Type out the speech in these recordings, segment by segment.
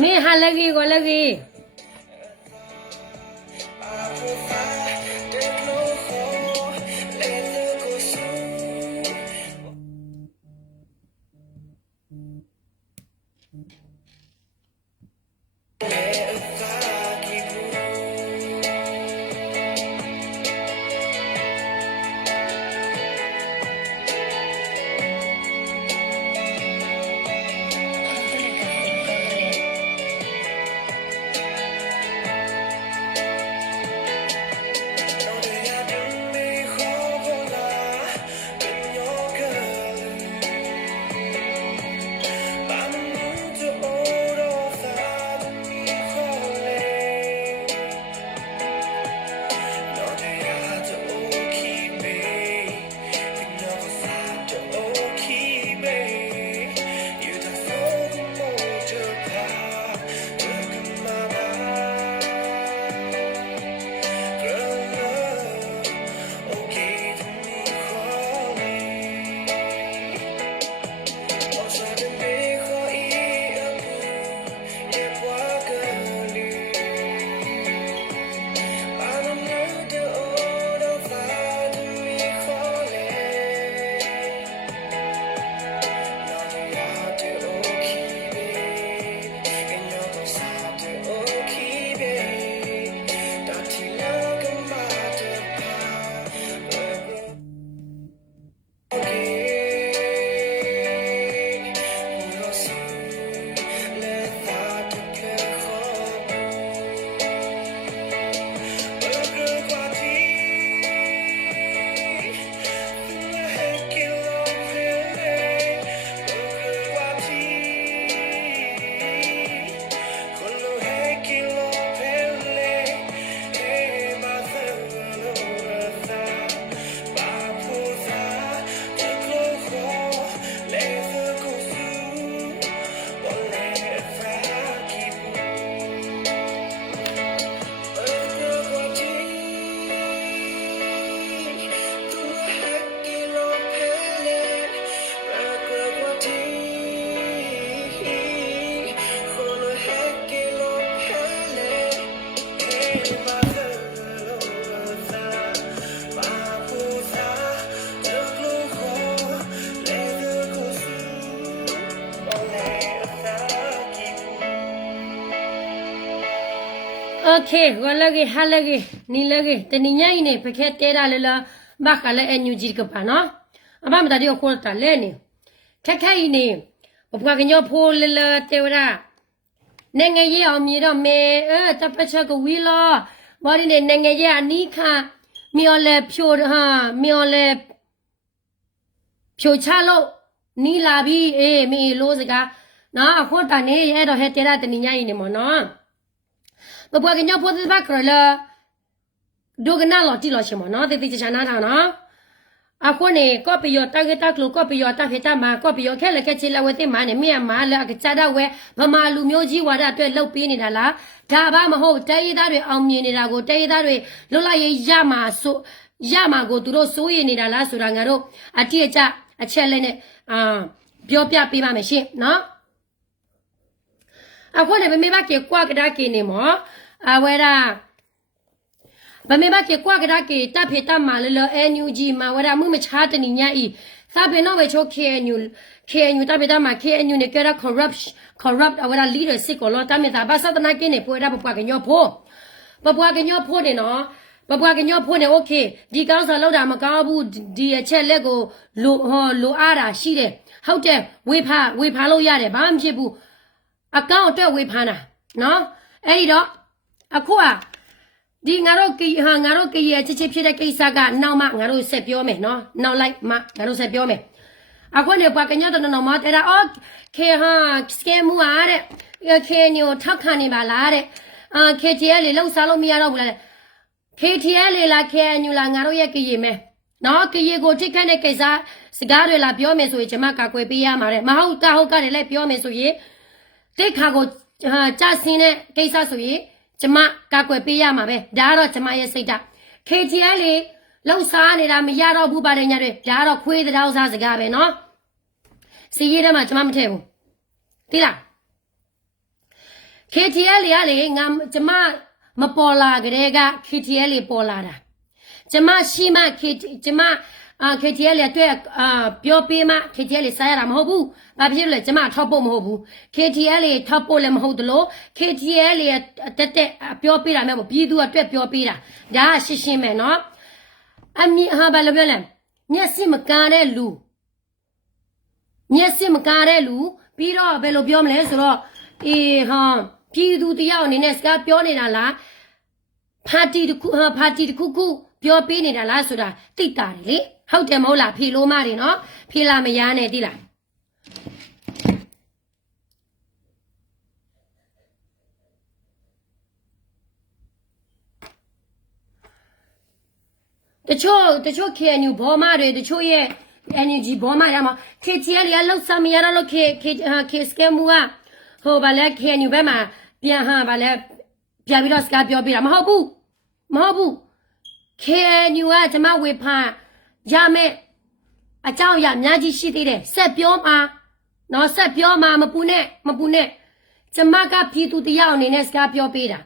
me halagi golagi Okay, golagi halagi nilagi teninya ini pakai tera lela bakal NUG ke pana. Apa mesti dia call ta le ni. Kakak ini bukan kenyo pol lela tera. Nenge ye ami ro me tapi cak wila. Bari ne nenge ye ani ka mi ole pure ha mi ole pure chalo ni labi mi lo sega. Na call ta ne ye ro he tera teninya ini mana. Bapa kenya pun tak kerana dua kenal lagi lah cuma, na, tapi jangan ada na. Aku ni kau pergi tak kita keluar, kau pergi tak kita mah, kau pergi kalau kecil awet mana, mian mana, kecara we, pemalu mioji wada tu lupa ni dah. Jaba mahu cai dah we, amni ni dah go, cai dah we, lola ye jama go terus sui ni dah, surangaro, ati aja, acel ni, biopia pima mesin, na. Aku ni memang kuat kedah kini mo, awera. Memang kuat kedah kini, tapi tak malu NUG ma, awera mu macam ni nyai. Tapi no macam KNU tapi tak mak KNU ni kira corrupt awera leadership kalau tapi tak pasal tu nak kini, pun ada bapa kenyo po ni no. Bapa kenyo po ni okay. Di kau selalu dah makan abu di acel lego lo ada sih. How te we pa lo ya de, bam jebu. Account tu we pana, no? Dah, aku di ngaro ke ye cicip cicip ke isaga, nau mak ngaro sepio me, no? Nau like mak ngaro sepio me. Aku ni pakainya tu nau mak era ke skemu ada, ke ni thakani bala ada, ke dia le lau salo mi ada bula, ke dia le la ke ni la ngaro ye ke ye me, no? Ke ye go tikan ne ke sa segar la pio me so ye cuma kakoi pia mare, mahau tahu kan le pio me so ye. Tekha ko jasine kaisa suyi cuma kakwe piya ma be da ro cuma ye sitta KTL le lau sa ni da mya ro bu ba de nya de da ro khwe da sa saga be no si yi da ma cuma ma the bu ti la KTL လေငါကျမမပေါ်လာကြတဲ့က KTL ပေါ်လာတာကျမရှိမကျမKTL အတွက်ပြောပေးမှ KTL စားရတာမဟုတ်ဘူးဘာဖြစ်လဲကျမထောက်ဖို့မဟုတ်ဘူး KTL ထောက်ဖို့လည်းမဟုတ်တလို့ KTL တက်ပြောပေးတာမျိုးပြည်သူအတွက်ပြောပေးတာဒါရှင်းရှင်းပဲเนาะအမြင်ဟာဘာလို့ပြောလဲမျက်စိမကားတဲ့လူမျက်စိမကားတဲ့လူပြီးတော့ဘယ်လိုပြောမလဲဆိုတော့အေးဟာပြည်သူတယောက်အနေနဲ့စကားပြောနေတာလားပါတီတစ်ခုပြောပေးနေတာလားဆိုတာသိတာတယ်လေဟုတ်တယ်မဟုတ်လားဖြေလို့မတယ်နော်ဖြေလာမရနဲ့သိလားတချို့ KNU ဘောမတွေတချို့ရဲ့ energy ဘောမရမှာ KTL ရလောက်စမရတော့လို့ K scam ကဟိုဘာလဲ KNU ဘက်မှာပြန်ဟာဘာလဲပြန်ပြီးတော့စကားပြောပြတာမဟုတ်ဘူး KNU ကကျမဝေဖန်ရမယ်အကြောင်းအရာအများကြီးရှိသေးတယ်ဆက်ပြောမှာနော်ဆက်ပြောမှာမပူနဲ့ကျမကပြည်သူတယောက်အနေနဲ့စကားပြောပေးတာ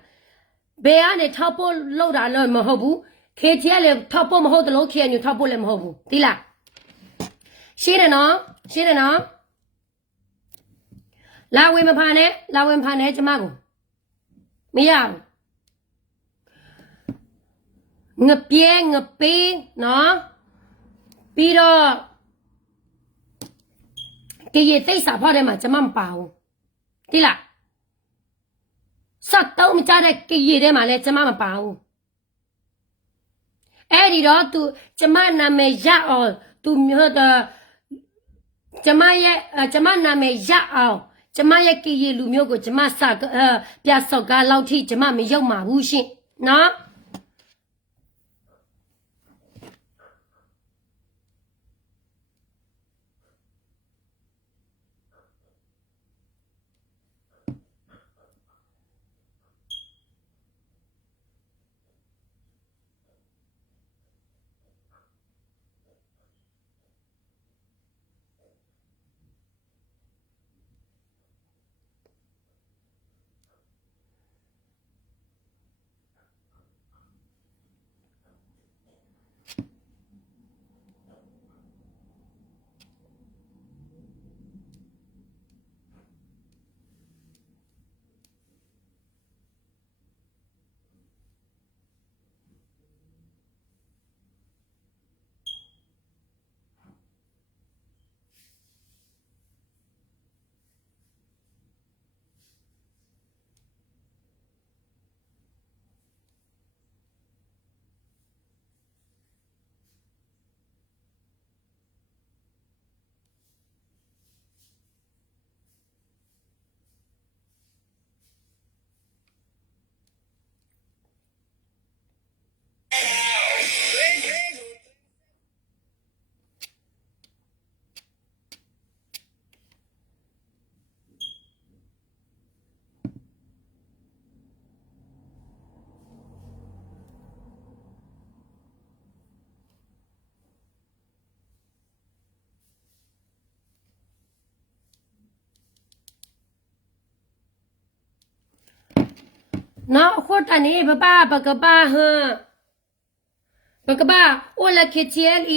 ဘယ်ကနေထောက်ဖို့လောက်တာလို့မဟုတ်ဘူး KTL လည်းထောက်ဖို့မဟုတ်တယ်လို့ KNU ထောက်ဖို့လည်းမဟုတ်ဘူးသိလားရှင်းတယ်နော်လာဝင်မဖန်နဲ့ကျမကိုမရဘူးငပြဲငပေးနော်ပြီးတော့ကြည်သိစာဖောက်ထဲမှာကျမမပါဘူးတိလားစက်တော့မကြတဲ့ကြည်ထဲမှာလည်းကျမမပါဘူးအဲ့ဒီတော့သူကျမနာမည်ရအောင်သူမျိုးတော့ကျမနာမည်ရအောင်ကျမရဲ့ကြည်လူမျိုးကိုကျမပြဆော့ကားလောက်ထိကျမမရောက်မှာဘူးရှင်နော်နော်အခုတနေ့ဘကပါဟမ်ဘကပါโอละเคทีเอ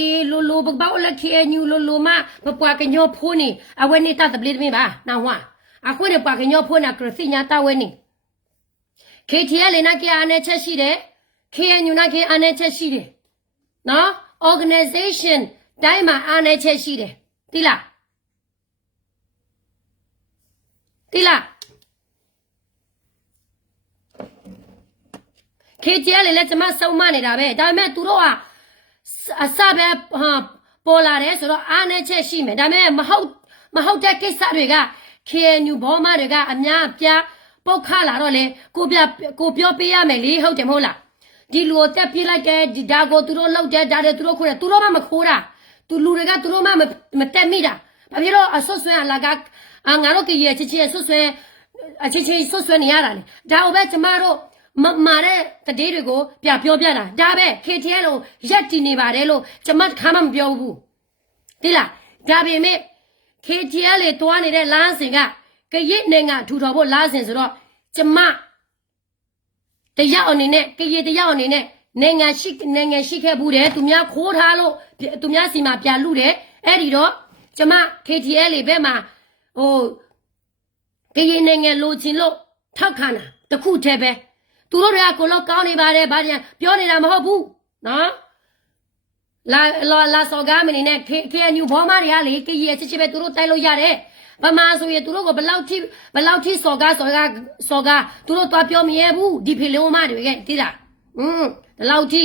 ลบกบาโอละเคเอนูโลมาบปวากญอโพนี่อเวนี่ตาตะเบลไม่บานาหวาအခုနေปวากญอโพน่ะกรสิญาตาเวนี่ KTL လေနာကေအနေချက်ရှိတယ် KNU နာကေအနေချက်ရှိတယ်နော် organization တိုင်းမှာအနေချက်ရှိတယ်တိလားKTL လည်းကျမစုံမနေတာပဲဒါပေမဲ့သူတို့ကအစပဲပေါ်လာတယ်ဆိုတော့အားနဲ့ချက်ရှိမယ်ဒါပေမဲ့မဟုတ်တဲ့ကိစ္စတွေက KNU ဘောမတွေကအများအပြားပုတ်ခလာတော့လေကိုပြောပေးရမယ်လေဟုတ်တယ်မဟုတ်လားဒီလူကိုတက်ပြလိုက်တယ်ဒီဒါကိုသူတို့လောက်တယ်ဒါတွေသူတို့ခိုးတယ်သူတို့မှမခိုးတာသူလူတွေကသူတို့မှမတက်မိတာဘာဖြစ်လို့အဆွဆွဲအလာကငါတို့ကရေချစ်ချစ်ဆွဆွဲအချစ်ချစ်ဆွဆွဲနေရတာလေဒါကိုပဲကျမတို့မာတဲ့တတိတွေကိုပြောပြတာဒါပဲ KTL ကိုရက်တည်နေပါတယ်လို့ကျမခါမှမပြောဘူးတိလားဒါပေမဲ့ KTL လေတွားနေတဲ့လမ်းစဉ်ကကရစ်နိုင်ငံထူထော်ဖို့လမ်းစဉ်ဆိုတော့ ကျမတရားအနေနဲ့ကရေတရားအနေနဲ့နိုင်ငံရှိခဲ့ဘူးတယ်သူများခိုးထားလို့သူများစီမှာပြန်လူတယ်အဲ့ဒီတော့ကျမ KTL လေးဘက်မှာဟိုကရေနိုင်ငံလိုချင်လို့ထောက်ခံတာတခုတည်းပဲသူတို့တွေကကိုလောက်ကောင်းနေပါတယ်ဗာပြန်ပြောနေတာမဟုတ်ဘူးနော်လာစော်ကားမနေနဲ့ KNU ဘောမတွေကလေကရေချစ်ပဲသူတို့တိုက်လို့ရတယ်ဗမာဆိုရင်သူတို့ကဘလောက်ထိစော်ကားသူတို့သွားပြောမရဘူးဒီဖေလုံးမတွေကတိတာဒီလောက်ထိ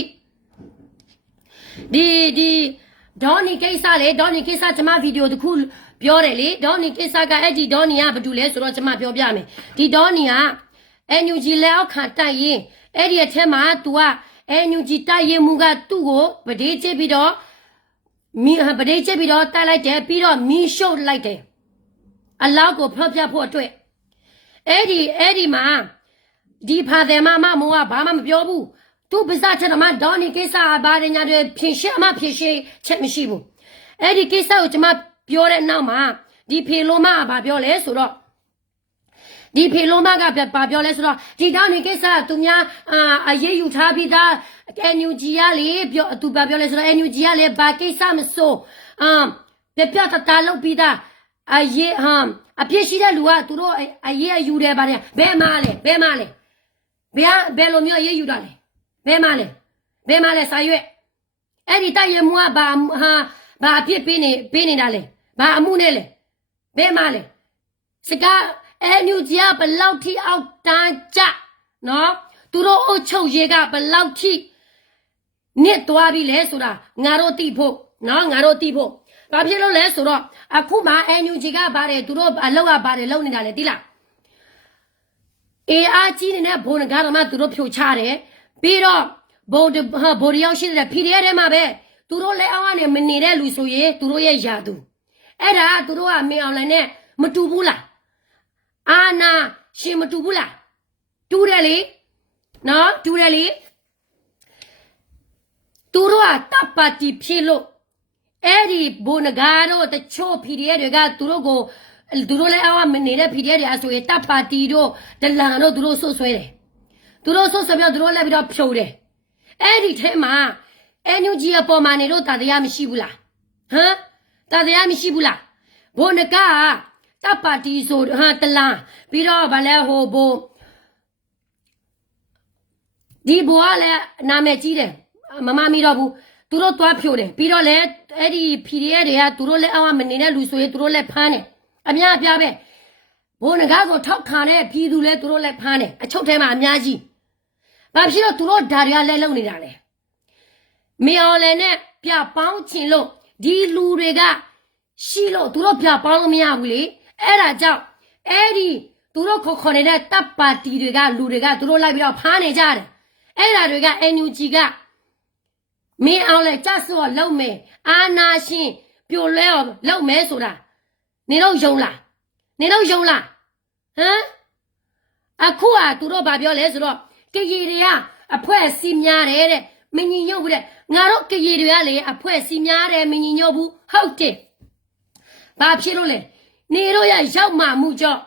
ဒီဒေါ်နီကိစ္စလေဒေါ်နီကိစ္စကျမဗီဒီယိုတစ်ခုပြောတယ်လေဒေါ်နီကိစ္စကအဲ့ဒီဒေါ်နီကဘာတူလဲဆိုတော့ကျမပြောပြမယ်ဒီဒေါ်နီက NUG လက်အောက်ခံတိုက်ရင်အဲ့ဒီအထက်မှာ तू က NUG တိုက်ရင်မူကသူ့ကိုဗဒေးချစ်ပြီးတော့တိုက်လိုက်တယ်ပြီးတော့မီးရှို့လိုက်တယ်အလောက်ကိုဖောက်ပြဖို့အတွက်အဲ့ဒီမှာဒီဖာတယ်မမိုးကဘာမှမပြောဘူးသူပစချက်တော့မှဒေါ်နီကိစ္စဘာတွေညာတွေဖြည့်ရှင်းချက်မရှိဘူးအဲ့ဒီကိစ္စကိုကျွန်မပြောတဲ့နောက်မှာဒီဖေလုံးမကဘာပြောလဲဆိုတော့ဒီဖေလုံးမကဘာပြောလဲဆိုတော့ဒီဒေါ်နီကိစ္စသူများအရေးယူထားပြီးသား NUG ကလေပြောသူဘာပြောလဲဆိုတော့ NUG ကလေဘာကိစ္စမစိုးပြတလုပ်ပြီးသားအပြစ်ရှိတဲ့လူကသူတို့အရေးအယူတယ်ဗါတယ်ဘယ်မှလဲဘယ်လိုမျိုးအရေးယူတာလဲဘယ်မှလဲစာရွက်အဲ့ဒီတိုက်ရမူကဘာအပြစ်ပေးနေတာလဲဘာအမှုနဲ့လဲဘယ်မှလဲစကားNUG ကဘလောက်ထိအောက်တန်းကြနော်သူတို့အုပ်ချုပ်ရေးကဘလောက်ထိနစ်သွားပြီလဲဆိုတာငါတို့သိဖို့နော်ငါတို့သိဖို့ဘာဖြစ်လို့လဲဆိုတော့အခုမှ NUG ကပါတယ်သူတို့အလောက်ကပါတယ်လုံနေတာလေတိလားAR ကြီးနေတဲ့ဘုံကတော်မှသူတို့ဖြိုချတယ်ပြီးတော့ဘိုးရောက်ရှိတဲ့ PDF ထဲမှာပဲသူတို့လက်အောက်ကနေမနေတဲ့လူဆိုရင်သူတို့ရဲ့ယာသူအဲ့ဒါသူတို့ကမင်းအောင်လိုင်းနဲ့မတူဘူးလားအာနာရှင်မတူဘူးလားတူတယ်လေနော်တူတယ်လေသူတို့ကတပ်ပါတီဖြစ်လို့အဲ့ဒီဘုံကတော်တချို့ PDF တွေကသူတို့လည်းအောက်မနေတဲ့ PDF တွေအဆိုရင်တပ်ပါတီတို့ဒလန်တို့သူတို့ဆွဆွဲတယ်သူတို့ဆွဆွဲပြီးတော့သူတို့လည်းပြီးတော့ဖြုတ်တယ်အဲ့ဒီထဲမှာ NUG အပေါ်မှာနေတော့တာတရားမရှိဘူးလားတာတရားမရှိဘူးလားဘုံကတပ်ပါတီဆိုတလန်ပြီးတော့ဗလဲဟိုဘိုဒီဘွားလည်းနာမည်ကြီးတယ်မမမီတော့ဘူးသူတို့သွားဖြိုတယ်ပြီးတော့လည်းအဲ့ဒီ PDF တွေကသူတို့လည်းအောက်မနေတဲ့လူဆိုရင်သူတို့လည်းဖမ်းတယ်အများအပြားပဲဘုံကဆိုထောက်ခံတဲ့ပြည်သူလည်းသူတို့လည်းဖမ်းတယ်အချုပ်ထဲမှာအများကြီးဘာဖြစ်လို့သူတို့ဓာရီကလဲလုံနေတာလဲမင်းအောင်လည်းနဲ့ပြပေါင်းချင်လို့ဒီလူတွေကရှိလို့သူတို့ပြပေါင်းလို့မရဘူးလေအဲ့ဒါကြောင့်အဲ့ဒီသူတို့ခေါ်နေတဲ့တပ်ပါတီတွေကလူတွေကသူတို့လိုက်ပြီးတော့ဖမ်းနေကြတယ်အဲ့ဒါတွေက NUG ကမင်းအောင်လဲကြဆော့လုံမယ်အာနာရှင်ပြိုလဲအောင်လုံမယ်ဆိုတာနေတော့ယုံလားအခုကသူတို့ဘာပြောလဲဆိုတော့ကရေတွေကအဖွဲစီများတယ်တဲ့မငင်ညုတ်ဘူးတဲ့ငါတို့ကရေတွေကလေအဖွဲစီများတယ်မငင်ညုတ်ဘူးဟုတ်တယ်ဘာဖြစ်လို့လဲနေတို့ရရောက်မှမှုကြောင့်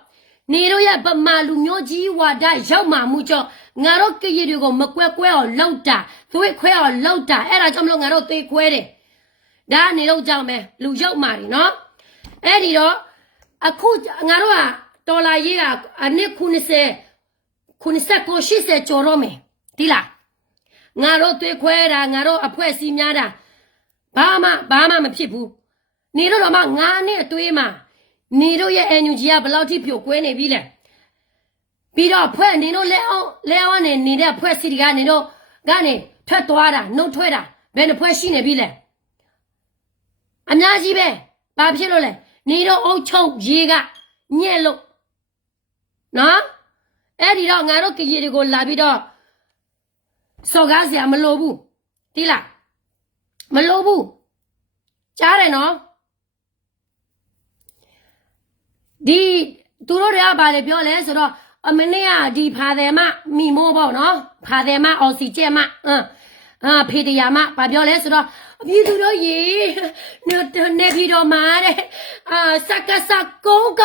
နေတို့ရဗမာလူမျိုးကြီးဝါဒရောက်မှမှုကြောင့်ငါတို့ကရေတွေကိုမကွဲအောင်လောက်တာသွေးခွဲအောင်လောက်တာအဲ့ဒါကြောင့်မလို့ငါတို့သွေးခွဲတယ်ဒါနေတော့ကြောင့်ပဲလူရောက်မှတယ်နော်အဲ့ဒီတော့အခုငါတို့ကဒေါ်လာရေးကအနည်း90ကျော်တော့မယ်ဒီလားငါတို့သွေးခွဲတာငါတို့အဖွဲစီများတာဘာမှမဖြစ်ဘူးနေတော့မှငါနဲ့အသွေးမှာနေတို့ရဲ့ NUG ကဘယ်လောက်ထိပြိုကွဲနေပြီလဲပြီးတော့ဖွဲ့နေတို့လဲအောင်နဲ့နေတဲ့ဖွဲ့စီတွေကနေတို့ကနေထွက်သွားတာနှုတ်ထွက်တာဘယ်နှဖွဲ့ရှိနေပြီလဲအများကြီးပဲဘာဖြစ်လို့လဲနေတို့အုပ်ချုပ်ရေးကညက်လို့နော်အဲ့ဒီတော့ငါတို့ကရေတွေကိုလာပြီးတော့စော်ကားစရာမလိုဘူးဒီလားမလိုဘူးကြားတယ်နော်ဒီသူတို့တွေကဘာလဲပြောလဲဆိုတော့အမနေ့ကဒီဖာတယ်မမိမိုးပေါ့နော်ဖာတယ်မအော်စီကျဲမဖေတရာမဘာပြောလဲဆိုတော့ပြည်သူတို့ရေနေပြီးတော့မာတဲ့စကကုန်းက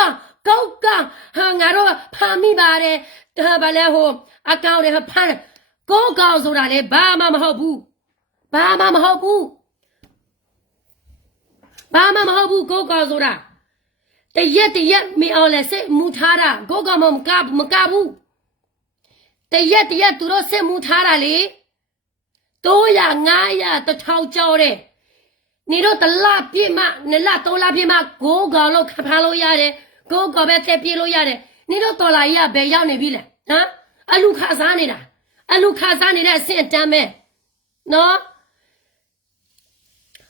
ကောက်ကောင်ဟာငါတို့ဖာမိပါတယ်ဒါဘာလဲဟိုအကောင့်တွေဖမ်းကောက်ကောင်ဆိုတာလေဘာမှမဟုတ်ဘူးဘာမှမဟုတ်ဘူးဘာမှမဟုတ်ဘူးကောက်ကောင်ဆိုတာတရက်မင်းအောင်လဲစစ်မူထားတာကောက်ကောင်မကဘူးတရက်သူတို့စစ်မူထားတာလေ300 500 1000ကျော်တယ်နေတော့တလပြည့်မှ2လ3လပြည့်မှကိုးကောင်လို့ခဖားလို့ရတယ်ကိုးကောင်ပဲတက်ပြေးလို့ရတယ်နေတော့တော်လာကြီးကဘယ်ရောက်နေပြီလဲဟမ်အလူခါစားနေတာအလူခါစားနေတဲ့အဆင့်တန်းပဲနော်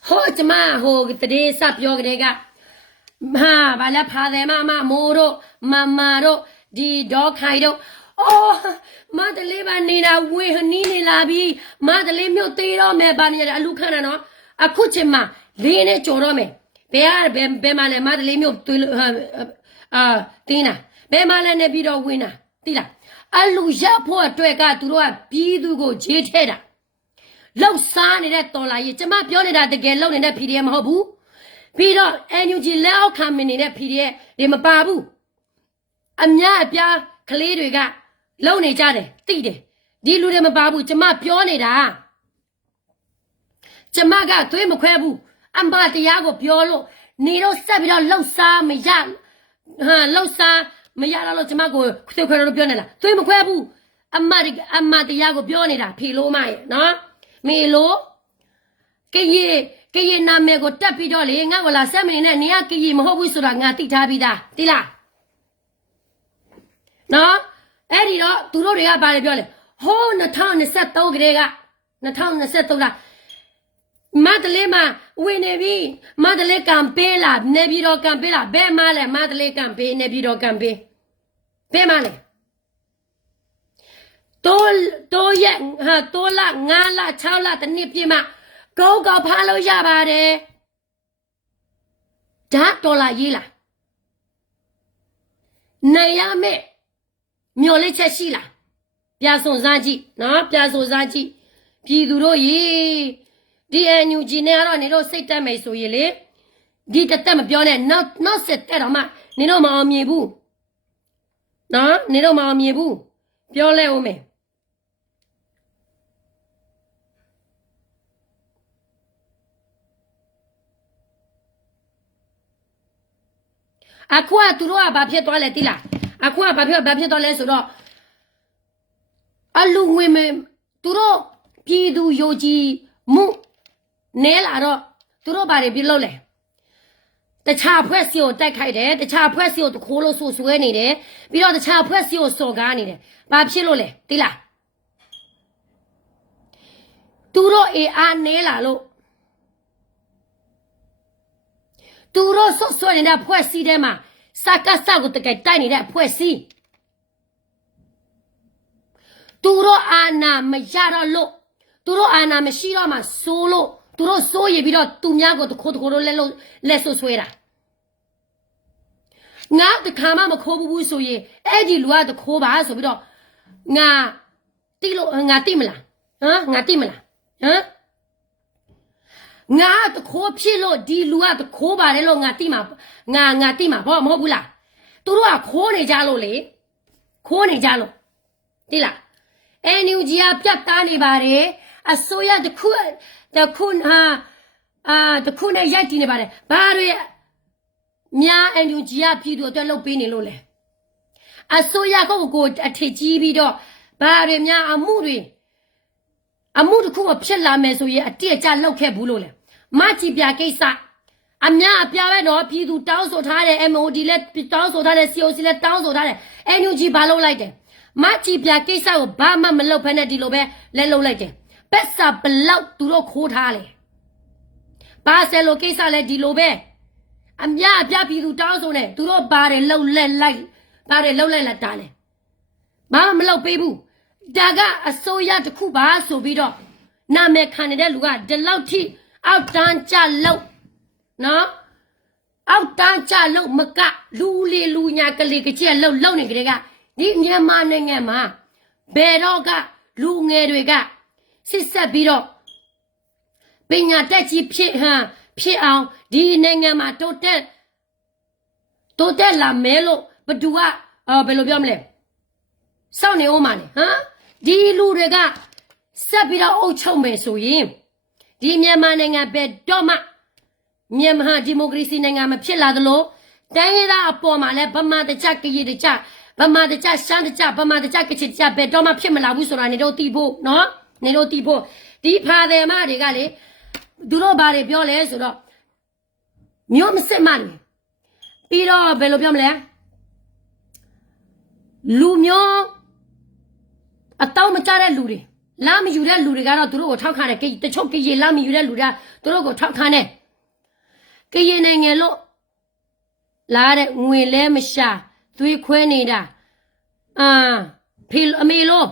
ဟိုကျမဟိုတည်းစပြောကြတဲ့ကဟာဘာလဲဖာတယ်မမိုးတို့မတို့ဒီဒေါ်ခိုင်တို့အော်မတလေးပါနေတာဝေဟနီးနေလာပြီမတလေးမြို့သေးတော့မယ်ဗာမြရအလူခန့်တာနော်အခုချိန်မှာလေးနဲ့ကြော်တော့မယ်ဘယ်မှာလဲမတလေးမြို့သွေးတင်းတာဘယ်မှာလဲနေပြီးတော့ဝင်တာသိလားအလူရဖို့အတွက်ကသူတို့ကပြီးသူကိုဂျေးထဲတာလောက်စားနေတဲ့တော်လာကြီးကျမပြောနေတာတကယ်လုံနေတဲ့ PDF မဟုတ်ဘူးပြီးတော့ NUG လက်အောက်ခံမနေတဲ့ PDF တွေမပါဘူးအများအပြားကလေးတွေကလုံနေကြတယ်တိတယ်ဒီလူတွေမပါဘူးကျမပြောနေတာကျမကသွေးမခွဲဘူးအမတရားကိုပြောလို့နေတော့ဆက်ပြီးတော့လှုပ်ရှားမရလှုပ်ရှားမရတော့လို့ကျမကိုသွေးခွဲလို့ပြောနေလားသွေးမခွဲဘူးအမတရားကိုပြောနေတာဖီလို့မရဲ့နော်မေလို့ကရေနာမည်ကိုတက်ပြီးတော့လေငါ့ကိုလာဆက်မနေနဲ့နေရကရေမဟုတ်ဘူးဆိုတာငါသိထားပြီးသားသိလားနော်အဲ့ဒီတော့သူတို့တွေကဘာလဲပြောလဲဟိုး2023ကလေးက2023လားမတလေးမှာဝင်နေပြီမတလေးကံပေးလာနေပြီးတော့ကံပေးလာဘယ်မှာလဲမတလေးကံပေးနေပြီးတော့ကံပေးဘယ်မှာလဲတိုးရက်ဟာတိုးလ9လ6လတနည်းပြည့်မှကောက်ဖားလို့ရပါတယ်ဓာတ်ဒေါ်လာရေးလားနိုင်ရမယ်မျော်လင့်ချက်ရှိလားပြစွန်စားကြည့်နော်ပြစွန်စားကြည့်ပြည်သူတို့ရေဒီ NUG နဲ့ကတော့နေတော့စိတ်တက်မယ်ဆိုရင်လေဒီတက်မပြောနဲ့နောက်ဆက်တက်တော့မှနေတော့မအောင်မြင်ဘူးနော်နေတော့မအောင်မြင်ဘူးပြောလဲဦးမယ်အခုကသူတို့ကဘာဖြစ်သွားလဲတိလားအခုကဘာဖြစ်သွားလဲဆိုတော့အလူငွေမသူတို့ပြည်သူယုံကြည်မှုနဲလာတော့သူတို့ဘာတွေပြုလုပ်လဲတခြားဖွဲ့စီကိုတိုက်ခိုက်တယ်တခြားဖွဲ့စီကိုတခိုးလို့ဆူဆွဲနေတယ်ပြီးတော့တခြားဖွဲ့စီကိုစော်ကားနေတယ်ဘာဖြစ်လို့လဲတိလားသူတို့အားနဲလာလို့သူတို့ဆွဆွဲနေတဲ့ဖွဲ့စီထဲမှာစကားစကိုတကယ်တိုက်နေတဲ့ဖွဲ့စီသူတို့အာနာမရတော့လို့သူတို့အာနာမရှိတော့မှဆိုးလို့သူတို့စိုးရပြီးတော့သူများကိုတခိုးလို့လက်ဆွဆွဲတာငါတခါမှမခိုးဘူးဆိုရင်အဲ့ဒီလူကတခိုးပါဆိုပြီးတော့ငါတိလို့ငါတိမလားငါတိမလားငါတခိုးဖြစ်လို့ဒီလူကတခိုးပါတယ်လို့ငါတိမှာငါတိမှာဘောမဟုတ်ဘူးလားသူတို့ကခိုးနေကြလို့လေခိုးနေကြလို့တိလားNUG ကပြတ်သားနေပါတယ်အစိုးရတခုနဲ့ရိုက်တည်နေပါတယ်ဘာတွေများ NUG ကပြည်သူအတွက်လုပ်ပေးနေလို့လေအစိုးရကိုအထစ်ကြီးပြီးတော့ဘာတွေများအမှုတစ်ခုဖြစ်လာမယ်ဆိုရင်အတိအကျလောက်ခဲ့ဘူးလို့လေမကြည်ပြကိစ္စအများအပြားပဲတော့ပြည်သူတောင်းဆိုထားတယ် MOD လည်းတောင်းဆိုထားတယ် COC လည်းတောင်းဆိုထားတယ် NUG ဘာလုပ်လိုက်တယ်မကြည်ပြကိစ္စကိုဘာမှမလုပ်ဖ ೇನೆ ဒီလိုပဲလဲလုပ်လိုက်တယ်ပက်စာဘလောက်သူတို့ခိုးထားလေဘာဆယ်လိုကိစ္စလဲဒီလိုပဲအများအပြားပြည်သူတောင်းဆိုနေသူတို့ဘာတွေလှုပ်လက်လိုက်ဘာတွေလှုပ်လက်လက်တာလဲဘာမှမလုပ်ပေးဘူးဒါကအစိုးရတစ်ခုပါဆိုပြီးတော့နာမည်ခံနေတဲ့လူကဒီလောက်ထိအောက်တန်းကြလို့နော်အောက်တန်းကြလို့မကလူလေလူညာကလေးကကျက်လုံနေကြတဲ့ကဒီမြန်မာနိုင်ငံမှာဘယ်တော့ကလူငယ်တွေကစစ်ဆက်ပြီးတော့ပညာတက်ကြီးဖြစ်အောင်ဒီနိုင်ငံမှာတိုး တိုးတက်လာမဲလို့ဘသူကဘယ်လိုပြောမလဲစောင့်နေဦးမှာလေဟမ်ဒီလူတွေကဆက်ပြီးတော့အုပ်ချုပ်မယ်ဆိုရင်ဒီမြန်မာနိုင်ငံပဲတော့မှမြန်မာဒီမိုကရေစီနိုင်ငံမှာဖြစ်လာသလိုတိုင်းရင်းသားအပေါ်မှာလည်းဗမာတကြကရည်တကြဗမာတကြရှမ်းတကြဗမာတကြကချစ်တကြပဲတော့မှဖြစ်မလာဘူးဆိုတာနေတော့တီးဖို့နော်နေတော့တီးဖို့ဒီဖာတယ်မတွေကလေသူတို့ဘာတွေပြောလဲဆိုတော့မျိုးမစစ်မှနေပြီးတော့ဘယ်လိုပြောမလဲလူမျိုးအတောင်းမကြတဲ့လူတွေလာမယူတဲ့လူတွေကတော့သူတို့ကိုထောက်ခံတယ်တချို့ကရေလာမယူတဲ့လူတွေကသူတို့ကိုထောက်ခံတယ်ကရေနိုင်ငံလို့လာတဲ့ငွေလဲမရှာသွေးခွဲနေတာဖေအမေလို့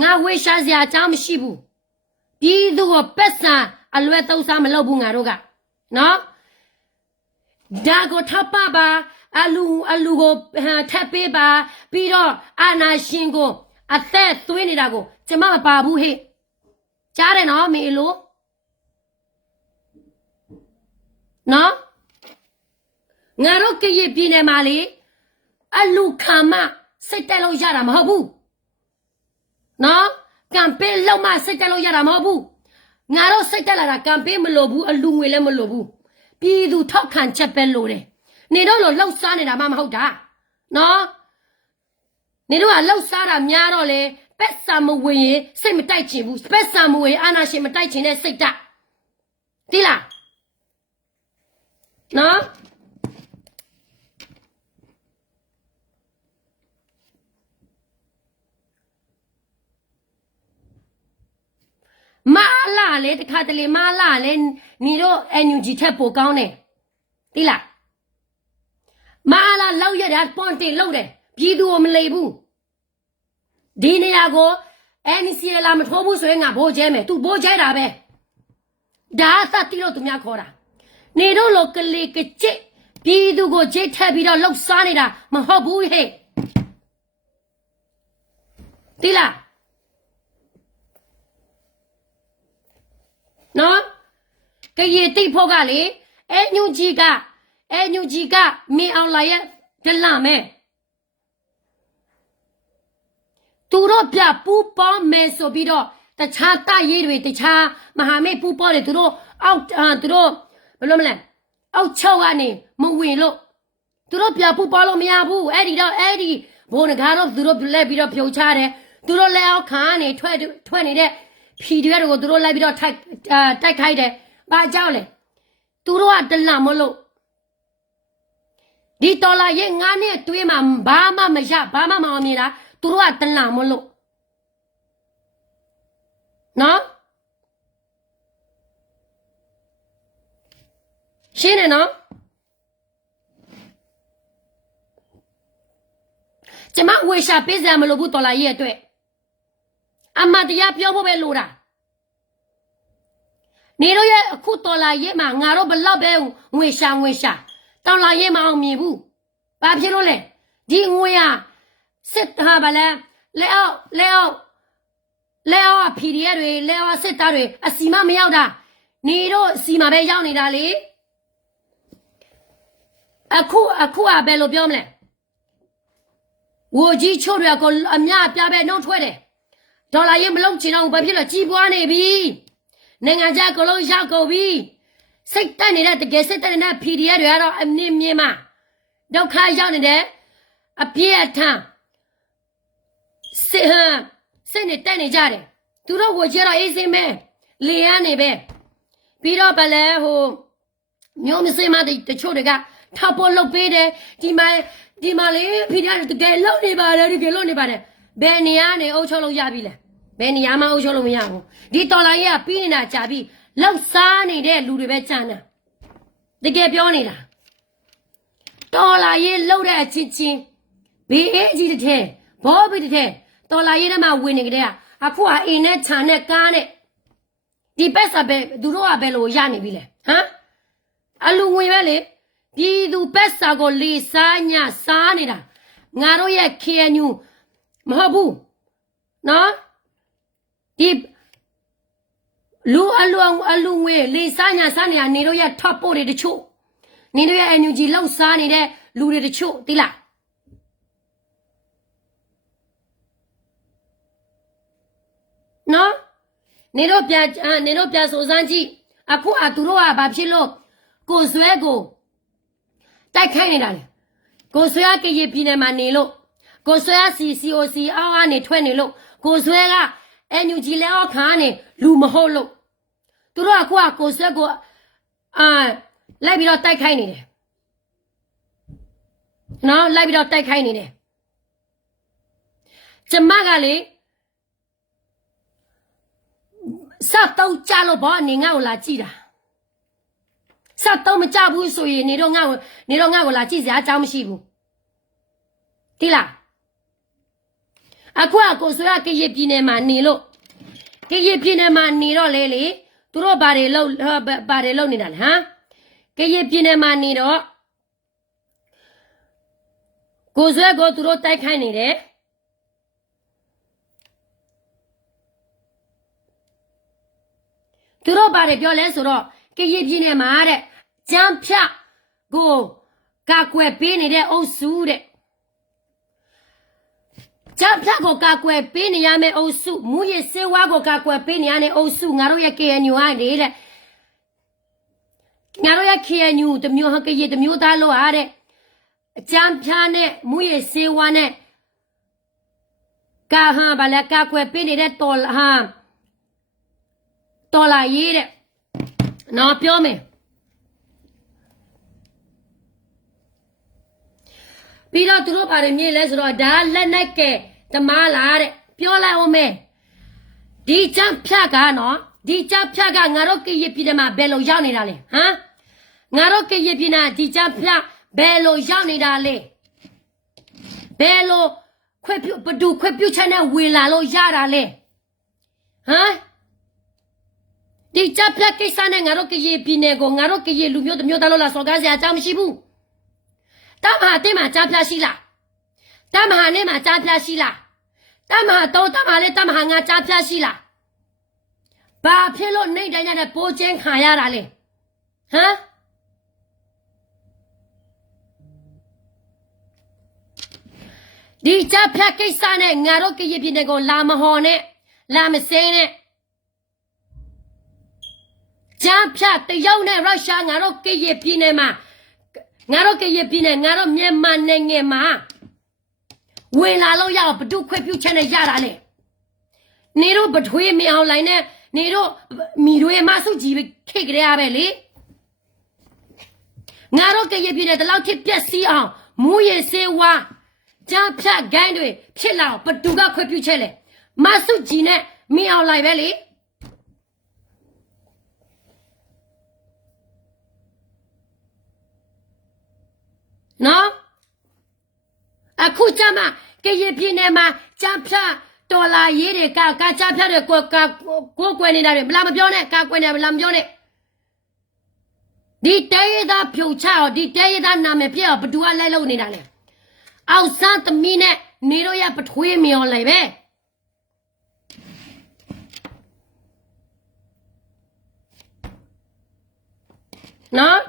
ငါဝေရှာစရာအကြောင်းမရှိဘူးပြည်သူကိုပက်ဆာအလွဲသုံးစားမလုပ်ဘူးငါတို့ကနော်ဒါကိုထောက်ပပါအလူကိုထပ်ပေးပါပြီးတော့အာနာရှင်ကိုအသက်သွေးနေတာကိုကျမမပါဘူးဟဲ့ကြားတယ်နော်မေလို့နော်ငါတို့ကရည်ပြည်နယ်မှာလေအလူခံမစိတ်တက်လို့ရတာမဟုတ်ဘူးနော်ကမ်ပိန်းလောက်မှစိတ်တက်လို့ရတာမဟုတ်ဘူးငါတို့စိတ်တက်လာတာကမ်ပိန်းမလို့ဘူးအလူငွေလည်းမလို့ဘူးပြည်သူထောက်ခံချက်ပဲလို့တယ်နေတော့လို့လှုပ်ရှားနေတာမှမဟုတ်တာနော်နေတော့ကလှုပ်ရှားတာများတော့လေပက်ဆာမဝင်ရင်စိတ်မတိုက်ချင်ဘူးပက်ဆာမဝင်အာနာရှင်မတိုက်ချင်တဲ့စိတ်တက်တိလားနော်မာလာလေတခါတလေမာလာလေညီတို့ NUG ထက်ပိုကောင်းတယ်တိလားမာလာလောက်ရတာပွန်တင်လောက်တယ်ပြည်သူကိုမလိဘူးဒီနေရာကို NCA လာမထိုးဘူးဆိုရင်ငါဘိုးကျဲမယ်သူဘိုးကျဲတာပဲဒါသတိလို့သူများခေါ်တာနေတို့လိုကလေးကကြစ်ပြည်သူကိုကြိတ်ထက်ပြီးတော့လှုပ်ရှားနေတာမဟုတ်ဘူးဟဲ့တိလားနော်ကရေတိတ်ဖို့ကလေNUG ကမင်းအောင်လာရဲ့ဒလမဲသူတို့ပြပူပေါမယ်ဆိုပြီးတော့တခြားတရေးတွေတခြားမဟာမိတ်ပူပေါတယ်သူတို့အောက်သူတို့ဘယ်လိုမလဲအောက်ချောက်ကနေမဝင်လို့သူတို့ပြပူပေါလို့မရဘူးအဲ့ဒီဘိုးငါတော့သူတို့လက်ပြီးတော့ဖြုတ်ချတယ်သူတို့လက်အောက်ခံနေထွက်နေတဲ့ဖြီတွေကိုသူတို့လိုက်ပြီးတော့တိုက်ခိုက်တယ်ဘာကြောက်လဲသူတို့ကတလန့်မလို့ဒီတော်လာရဲ့ငါနဲ့တွေးမှာဘာမှမရဘာမှမအောင်မြင်တာသူတို့ကတလန့်မလို့နော်ရှင်းနေနော်ကျမဝေရှာပေးစရာမလိုဘူးတော်လာရဲ့အတွက်အမတရားပြောဖို့ပဲလိုတာနေတော့ရဲ့အခုတော်လာရဲ့မှာငါတို့ဘလောက်ပဲငွေရှာတော်လာရဲ့မအောင်မြင်ဘူးဘာဖြစ်လို့လဲဒီငွေဟာစစ်ဟာဗလဲလဲအောက်ဖီရီတွေလဲအောက်စစ်သားတွေအစီမမရောက်တာနေတော့အစီမပဲရောက်နေတာလေအခုကဘယ်လိုပြောမလဲဝိုကြီးချို့တွေကအများပြပဲနှုတ်ထွက်တယ်ဒေါ်လာရေးမလုံးချင်တော့ဘာဖြစ်လဲကြီးပွားနေပြီနိုင်ငံခြားကလုံးရောက်ကုန်ပြီစိတ်တက်နေတဲ့တကယ်စိတ်တက်နေတဲ့ PDF တွေကတော့အမြင့်မြင့်မှာဒုက္ခရောက်နေတယ်အပြည့်အထန်စိတ်နဲ့တက်နေကြတယ်သူတို့ကိုကြတော့အေးစင်းမဲလေရနေပဲပြီးတော့ဗလဲဟိုမျိုးမစင်မတချို့တွေကထောက်ပေါ်လုပ်ပေးတယ်ဒီမှာလေ PDF တကယ်လုပ်နေပါတယ်ဘယ်နေရာနေအုပ်ချုပ်လို့ရပြီလဲဘယ်နေရာမှအုပ်ချုပ်လို့မရဘူးဒီတော်လိုင်းရဲ့ပြီးနေတာကြာပြီလောက်စားနေတဲ့လူတွေပဲကြမ်းတာတကယ်ပြောနေတာတော်လာရေးလှုပ်တဲ့အချင်းဘေးအေးကြီးတဲ့ဘောဘီတဲ့တော်လာရေးထဲမှာဝင်နေကြတဲ့အခုကအိမ်နဲ့ခြံနဲ့ကားနဲ့ဒီပက်စာပဲသူတို့ကဘယ်လိုရနေပြီလဲဟမ်အလူငွေပဲလေပြည်သူပက်စာကိုလေစားညစားနေတာငါတို့ရဲ့ KNU မဟုတ်ဘူးနော်ဒီအလူငွေလေစားညစားနေတာနေတို့ရဲ့ top ပို့တွေတချို့နေတို့ရဲ့ NUG လောက်စားနေတဲ့ လူတွေတချို့သိလားနော်နေတော့ပြန်စုံစမ်းကြည့်အခုသူတို့ကဘာဖြစ်လို့ကိုဆွဲကိုတိုက်ခိုက်နေတာလဲကိုဆွဲကရေပြည်နယ်မှာနေလို့ကိုဆွဲက COC အောက်ကနေထွက်နေလို့ကိုဆွဲက NUG လဲအောက်ခါနေလူမဟုတ်လို့သူတို့ကအခုကကိုဆွဲကိုလိုက်ပြီးတော့တိုက်ခိုက်နေတယ်နော်လိုက်ပြီးတော့တိုက်ခိုက်နေတယ်ကျမကလေစတော့ကြလို့ဘောနေငါ့ကိုလာကြည့်တာစတော့မကြဘူးဆိုရင်နေတော့ငါ့ကိုလာကြည့်စရာအကြောင်းမရှိဘူးတိလားအခုကကိုဆွေကရေပြည်နယ်မှာနေလို့ရေပြည်နယ်မှာနေတော့လေသူတို့ဘာတွေလုပ်နေတာလဲဟမ်ရေပြည်နယ်မှာနေတော့ကိုဆွဲကိုသူတို့တိုက်ခိုက်နေတယ်သူတို့ဘာတွေပြောလဲဆိုတော့ရေပြည်နယ်မှာတဲ့ကြမ်းဖြတ်ကိုကာကွယ်ပေးနေတဲ့အုပ်စုတဲ့ကြမ်းဖြတ်ကိုကာကွယ်ပေးနေရမယ့်အုပ်စုမူရစေဝါကိုကာကွယ်ပေးနေရတဲ့အုပ်စုငါတို့ရဲ့ KNU ကနေတဲ့ငါတို့ရဲ့ KNU တမျိုးဟကရေတမျိုးသားလို့အားတဲ့အကြမ်းဖြတ်နဲ့မူရစေဝါနဲ့ကာကွယ်ပေးနေတဲ့တော်လာရေးတဲ့နော်ပြောမယ်ပြီးတော့သူတို့ပါတယ်မြေလဲဆိုတော့ဒါလက်နဲ့ကဲဓမားလားတဲ့ပြောလိုက်အောင်မယ်ဒီကြမ်းဖြတ်ကနော်ဒီကြမ်းဖြတ်ကငါတို့ကရပြည်နယ်မှာဘယ်လိုရောက်နေတာလဲဟမ်ငါတို့ကရပြည်နယ်ဒီကြမ်းဖြတ်ဘယ်လိုရောက်နေတာလဲဘယ်လိုခွဲပြုချက်နဲ့ဝေလာလို့ရတာလဲဟမ်ဒီကြမ်းဖြတ်ကိစ္စနဲ့ငါတို့ကရပြည်နယ်ကိုငါတို့ကရလူမျိုးတစ်မျိုးသားလို့လာစော်ကားစရာအကြောင်းမရှိဘူးတမဟာတင်းမှာကြားပြရှိလားတမဟာနဲ့မှာကြားပြရှိလားတမဟာတော့တမဟာလေးတမဟာငါကြားပြရှိလားဘာဖြစ်လို့နေတိုင်းနဲ့ပိုးချင်းခံရတာလဲဟမ်ဒီကြားပြကိစ္စနဲ့ငါတို့ကရပြည်နယ်ကိုလာမဟော်နဲ့လာမစင်းနဲ့ကြားပြတရုတ်နဲ့ရုရှားငါတို့ကရပြည်နယ်မှာငါတို့ကရပြည်နယ်ငါတို့မြန်မာနိုင်ငံမှာဝင်လာလို့ရအောင်ဘဒုခွဲပြုချက်နဲ့ရတာလေနေတို့ပထွေးမအောင်လိုက်နဲ့နေတို့မိတွေမဆုကြည့်ခိတ်ကြရပဲလေငါတို့ကရပြည်နယ်တလောက်ထိပြက်စီးအောင်မူရစေဝါကြားဖြတ်ဂိုင်းတွေဖြစ်လာဘဒုကခွဲပြုချက်လေမဆုကြည့်နဲ့မအောင်လိုက်ပဲလေနော်အခုကြမှာကရပြည်နယ်မှာကြားဖြတ်တော်လာရေးတွေကကြားဖြတ်တွေကိုကွယ်နေတာတွေမလားမပြောနဲ့ကွယ်နေမလားမပြောနဲ့ဒီတဲရသားဖြုတ်ချအောင်ဒီတဲရသားနာမည်ပြအောင်ဘသူကလိုက်လို့နေတာလဲအောက်စားသမီးနဲ့နေတော့ရပထွေးမြော်လိုက်ပဲနော်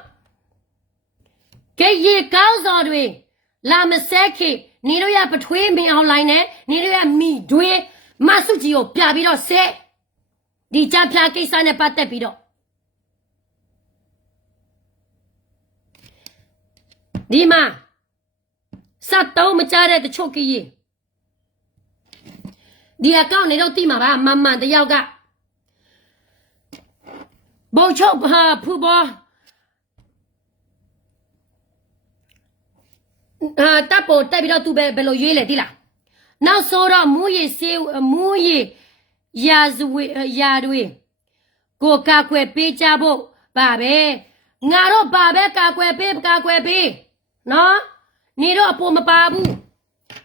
ကဲရေကောင်းစော်တွေလာမစဲခေနေတို့ရပထွေးမင်းအောင်လိုင်းနဲ့နေတို့ရမိတွေမဆုကြီးကိုပြပြီးတော့ဆဲဒီကြပြကိစ္စနဲ့ပတ်သက်ပြီးတော့ဒီမှာစတ်တော့မကြတဲ့တချို့ကြီးဒီအကောင့်နေတော့တိမှာပါမမှန်တယောက်ကဘုံချုပ်ဖူဘောတပ်ပေါ်တက်ပြီးတော့သူပဲဘယ်လိုရွေးလဲတိလားနောက်ဆိုတော့မူရရာတွေကိုကာကွယ်ပေးကြဖို့ပါပဲငါတို့ပါပဲကာကွယ်ပေးနော်နေတော့အပေါ်မပါဘူး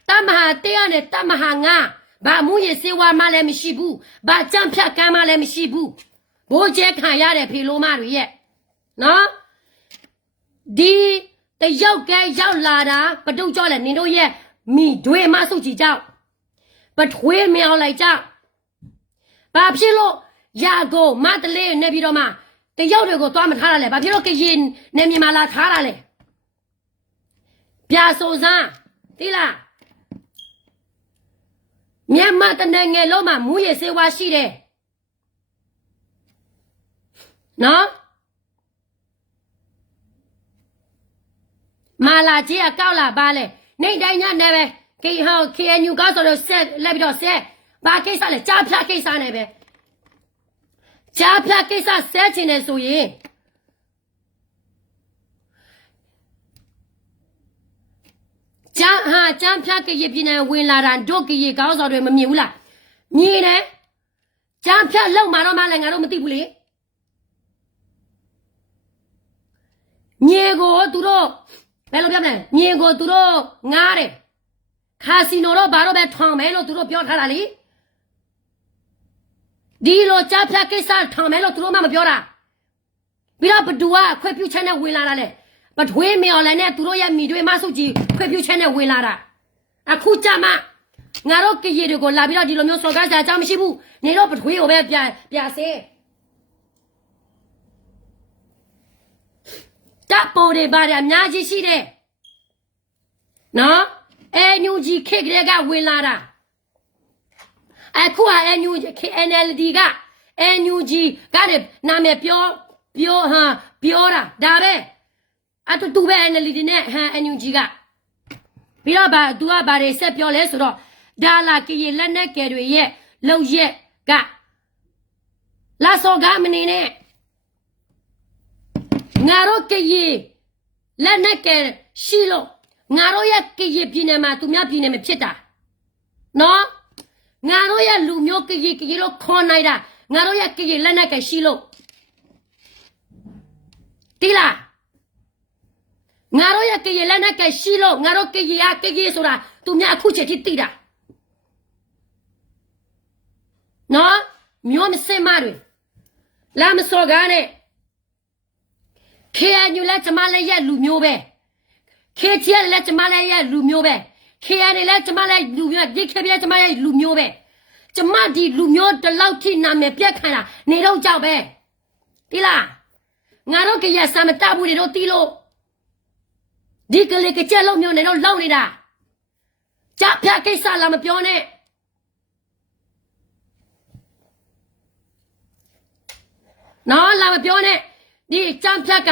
တမဟာ1နဲ့တမဟာ9ဘာမူရစေဝါမှလည်းမရှိဘူးဘာကြမ်းဖြတ်ကမ်းမှလည်းမရှိဘူးဘိုးကျဲခံရတဲ့ဖေလိုမတွေရဲ့နော်ဒီတယောက်ကရောက်လာတာပတုတ်ကြောလဲနင်တို့ရဲ့မိတွေမဆုတ်ကြည့်ကြောက်ပထွေးမြောင်လိုက်ကြောက်ဘာဖြစ်လို့ရာကိုမတလေးနေပြီးတော့မှတယောက်တွေကိုသွားမထားရလဲဘာဖြစ်လို့ကရင်နေမြန်မာလာထားရလဲ ပြာစုံစမ်းတိလားမြန်မာတနိုင်ငံလုံးမှာမူရစေဝါရှိတယ်နော်မာလာကြီးအကောက်လာပါလေနေတိုင်းညနေပဲကေဟော KNU ကောက်ဆိုတော့ဆက်လက်ပြီးတော့ဆက်ဘာကိစ္စလဲကြားဖြတ်ကိစ္စနဲ့ပဲကြားဖြတ်ကိစ္စဆက်ချင်တယ်ဆိုရင်ကျန်းဖြတ်ကရပြည်နယ်ဝင်လာတာဒုတ်ကရကောင်းစော်တွေမမြင်ဘူးလားမြင်တယ်ကျန်းဖြတ်လောက်မှာတော့မှလည်းငါတို့မသိဘူးလေမြေကိုသူတို့ဘယ်လိုပြောမလဲမြေကိုသူတို့ငားတယ်ခါစီနိုတော့ဘာတော့ပဲထောင်မယ်လို့သူတို့ပြောထားတာလေဒီလိုကျန်းဖြတ်ကိစ္စထောင်မယ်လို့သူတို့မှမပြောတာပြီးတော့ဘဒူကခွဲပြုတ်ချက်နဲ့ဝင်လာတာလေပထွေးမြော်လည်းနဲ့သူတို့ရဲ့မိတွေမဆုပ်ကြီးခွဲပြုတ်ချက်နဲ့ဝင်လာတာအခုကြမှာငါတို့ကရေတွေကိုလာပြီးတော့ဒီလိုမျိုးစော်ကားစရာအကြောင်းမရှိဘူးနေတော့ပထွေးကိုပဲပြစေတပ်ပေါ်တွေပါတယ်အများကြီးရှိတယ်နော်NUG ခေတ်ကလေးကဝင်လာတာအခုကNUG NLD က NUG ကလည်းနာမည်ပြောတာဒါပဲအတူပဲ NLD နဲ့NUG ကပြီးတော့သူကဘာတွေဆက်ပြောလဲဆိုတော့ဒါလာကရေလက်နဲ့ကယ်တွေရဲ့လုံရက်ကလာစော်ကားမနေနဲ့ငါတို့ကရေလက်နဲ့ကယ်ရှိလို့ငါတို့ရဲ့ကရေပြည်နယ်မှာသူများပြည်နယ်မှာဖြစ်တာနော်ငါတို့ရဲ့လူမျိုးကရေလို့ခေါ်နိုင်တာငါတို့ရဲ့ကရေလက်နဲ့ကယ်ရှိလို့တိလားငါတို့ရဲ့ကရေလက်နဲ့ကယ်ရှိလို့ငါတို့ကရေဆိုတာသူများအခုချက်ထိသိတာနော်မျိုးမစင်မတွေလာမစော်ကားနဲ့KNU လည်းကျမလည်းရဲ့လူမျိုးပဲKTN လည်းကျမလည်းရဲ့လူမျိုးပဲ KN လည်းကျမလည်းလူမျိုးဒီKPလည်းကျမရဲ့လူမျိုးပဲကျမဒီလူမျိုးတလောက်ထိနာမည်ပြက်ခံတာနေတော့ကြောက်ပဲဒီလားငါတို့ကရစမ်းမတဘူးတွေတော့တီးလို့ဒီကလေးကကြက်လုံးမျိုးနေတော့လောက်နေတာကြပြကိစ္စလာမပြောနဲ့နော်လာမပြောနဲ့ဒီကြမ်းဖြတ်က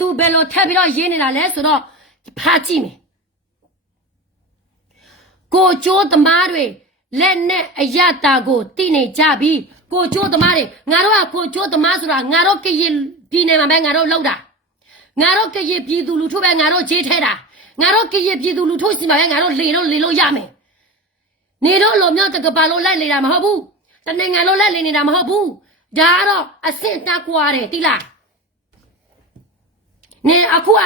သူဘယ်လိုထပ်ပြီးတော့ရင်းနေတာလဲဆိုတော့ဖာကြည့်မယ်ကိုကျိုးသမားတွေလက်နဲ့အယတာကိုတိနေကြပြီကိုကျိုးသမားတွေငါတို့ကကိုကျိုးသမားဆိုတာငါတို့ကရင်ပြည်နယ်မှာပဲငါတို့လောက်တာငါတို့ကရင်ပြည်သူလူထုပဲငါတို့ဂျေးထဲတာငါတို့ကရင်ပြည်သူလူထုစီမှာပဲငါတို့လေလို့ရမယ်နေတော့လိုမျိုးတကပါလို့လိုက်နေတာမဟုတ်ဘူးတနိုင်ငံလုံးလိုက်လေနေတာမဟုတ်ဘူးဒါကတော့အဆင့်တက်ကွာတယ်တိလားနေအခုက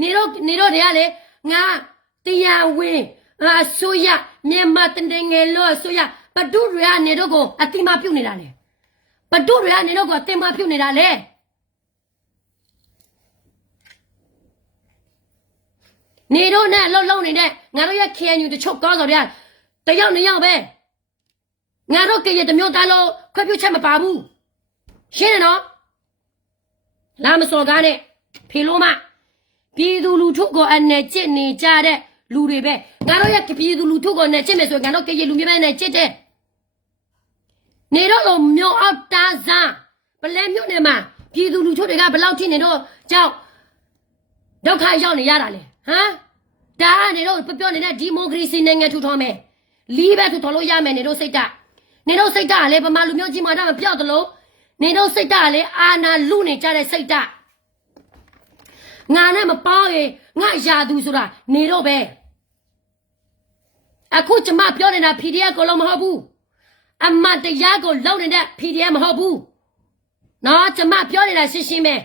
နေတော့တွေကလေငါတရားဝင်အစိုးရမြန်မာတနိုင်ငံလုံးအစိုးရဘဒုတွေကနေတော့ကိုအတိမပြုတ်နေတာလေဘဒုတွေကနေတော့ကိုအတိမပြုတ်နေတာလေနေတော့နဲ့လှုပ်နေတဲ့ငါတို့ရဲ့ KNU တချို့ကောင်းစော်တွေကတယောက်နှစ်ယောက်ပဲငါတို့ကရင်တမျိုးသားလုံးခွဲပြုတ်ချက်မပါဘူးရှင်းတယ်နော်လာမစော်ကားနဲ့ဖေလို့မပြည်သူလူထုကိုအနေကျစ်နေကြတဲ့လူတွေပဲငါတို့ရဲ့ပြည်သူလူထုကိုအနေကျစ်မယ်ဆိုရင်ငါတို့ကရင်လူမျိုးပဲနဲ့ကျစ်တယ်နေတော့လိုမျိုးအောက်တားစားပလဲမြို့နယ်မှာပြည်သူလူထုတွေကဘယ်လောက်ထိနေတော့ကြောက်ဒုက္ခရောက်နေရတာလေဟမ်ဒါကနေတော့ပြောနေတဲ့ဒီမိုကရေစီနိုင်ငံထူထောင်မယ်လီးပဲထူထောင်လို့ရမယ်နေတော့စိတ်ဓာတ်နေတော့စိတ်ဓာတ်ကလည်းဗမာလူမျိုးကြီးမှတော့မပြောက်သလိုနေတော့စိတ်ဓာတ်ကလည်းအာနာလူနေကြတဲ့စိတ်ဓာတ်ငါနဲ့မပေါင်းရင်ငါရာသူဆိုတာနေတော့ပဲအခုကျမပြောနေတာ PDF ကိုလုံးမဟုတ်ဘူးအမတ်တရားကိုလုံနေတဲ့ PDF မဟုတ်ဘူးနော်ကျမပြောနေတာရှင်းရှင်းပဲ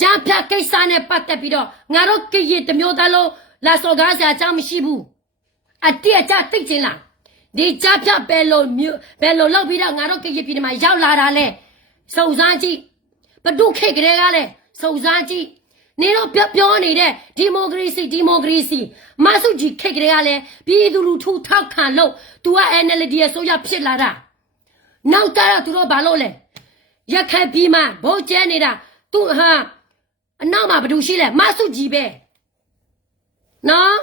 ကြမ်းဖြတ်ကိစ္စနဲ့ပတ်သက်ပြီးတော့ငါတို့ကရတမျိုးသားလုံးလာစော်ကားစရာအကြောင်းမရှိဘူးအတိအကျသိချင်လားဒီကြမ်းဖြတ်ဘယ်လိုလောက်ပြီးတော့ငါတို့ကရပြည်မှာရောက်လာတာလဲစုံစမ်းကြည့်ဘဒုခေတ်ကလေးကလည်းစုံစမ်းကြည့်နေတော့ပြောနေတဲ့ဒီမိုကရေစီမဆုကြီးခေတ်ကလေးကလည်းပြည်သူလူထုထောက်ခံလို့ तू က NLD ရဲ့ဆိုရဖြစ်လာတာနောက်ကြတော့ तू တို့ဘာလို့လဲရခိုင်ပြည်မှာဘုတ်ကျဲနေတာ तू ဟာအနောက်မှာဘယ်သူရှိလဲမဆုကြီးပဲ နော်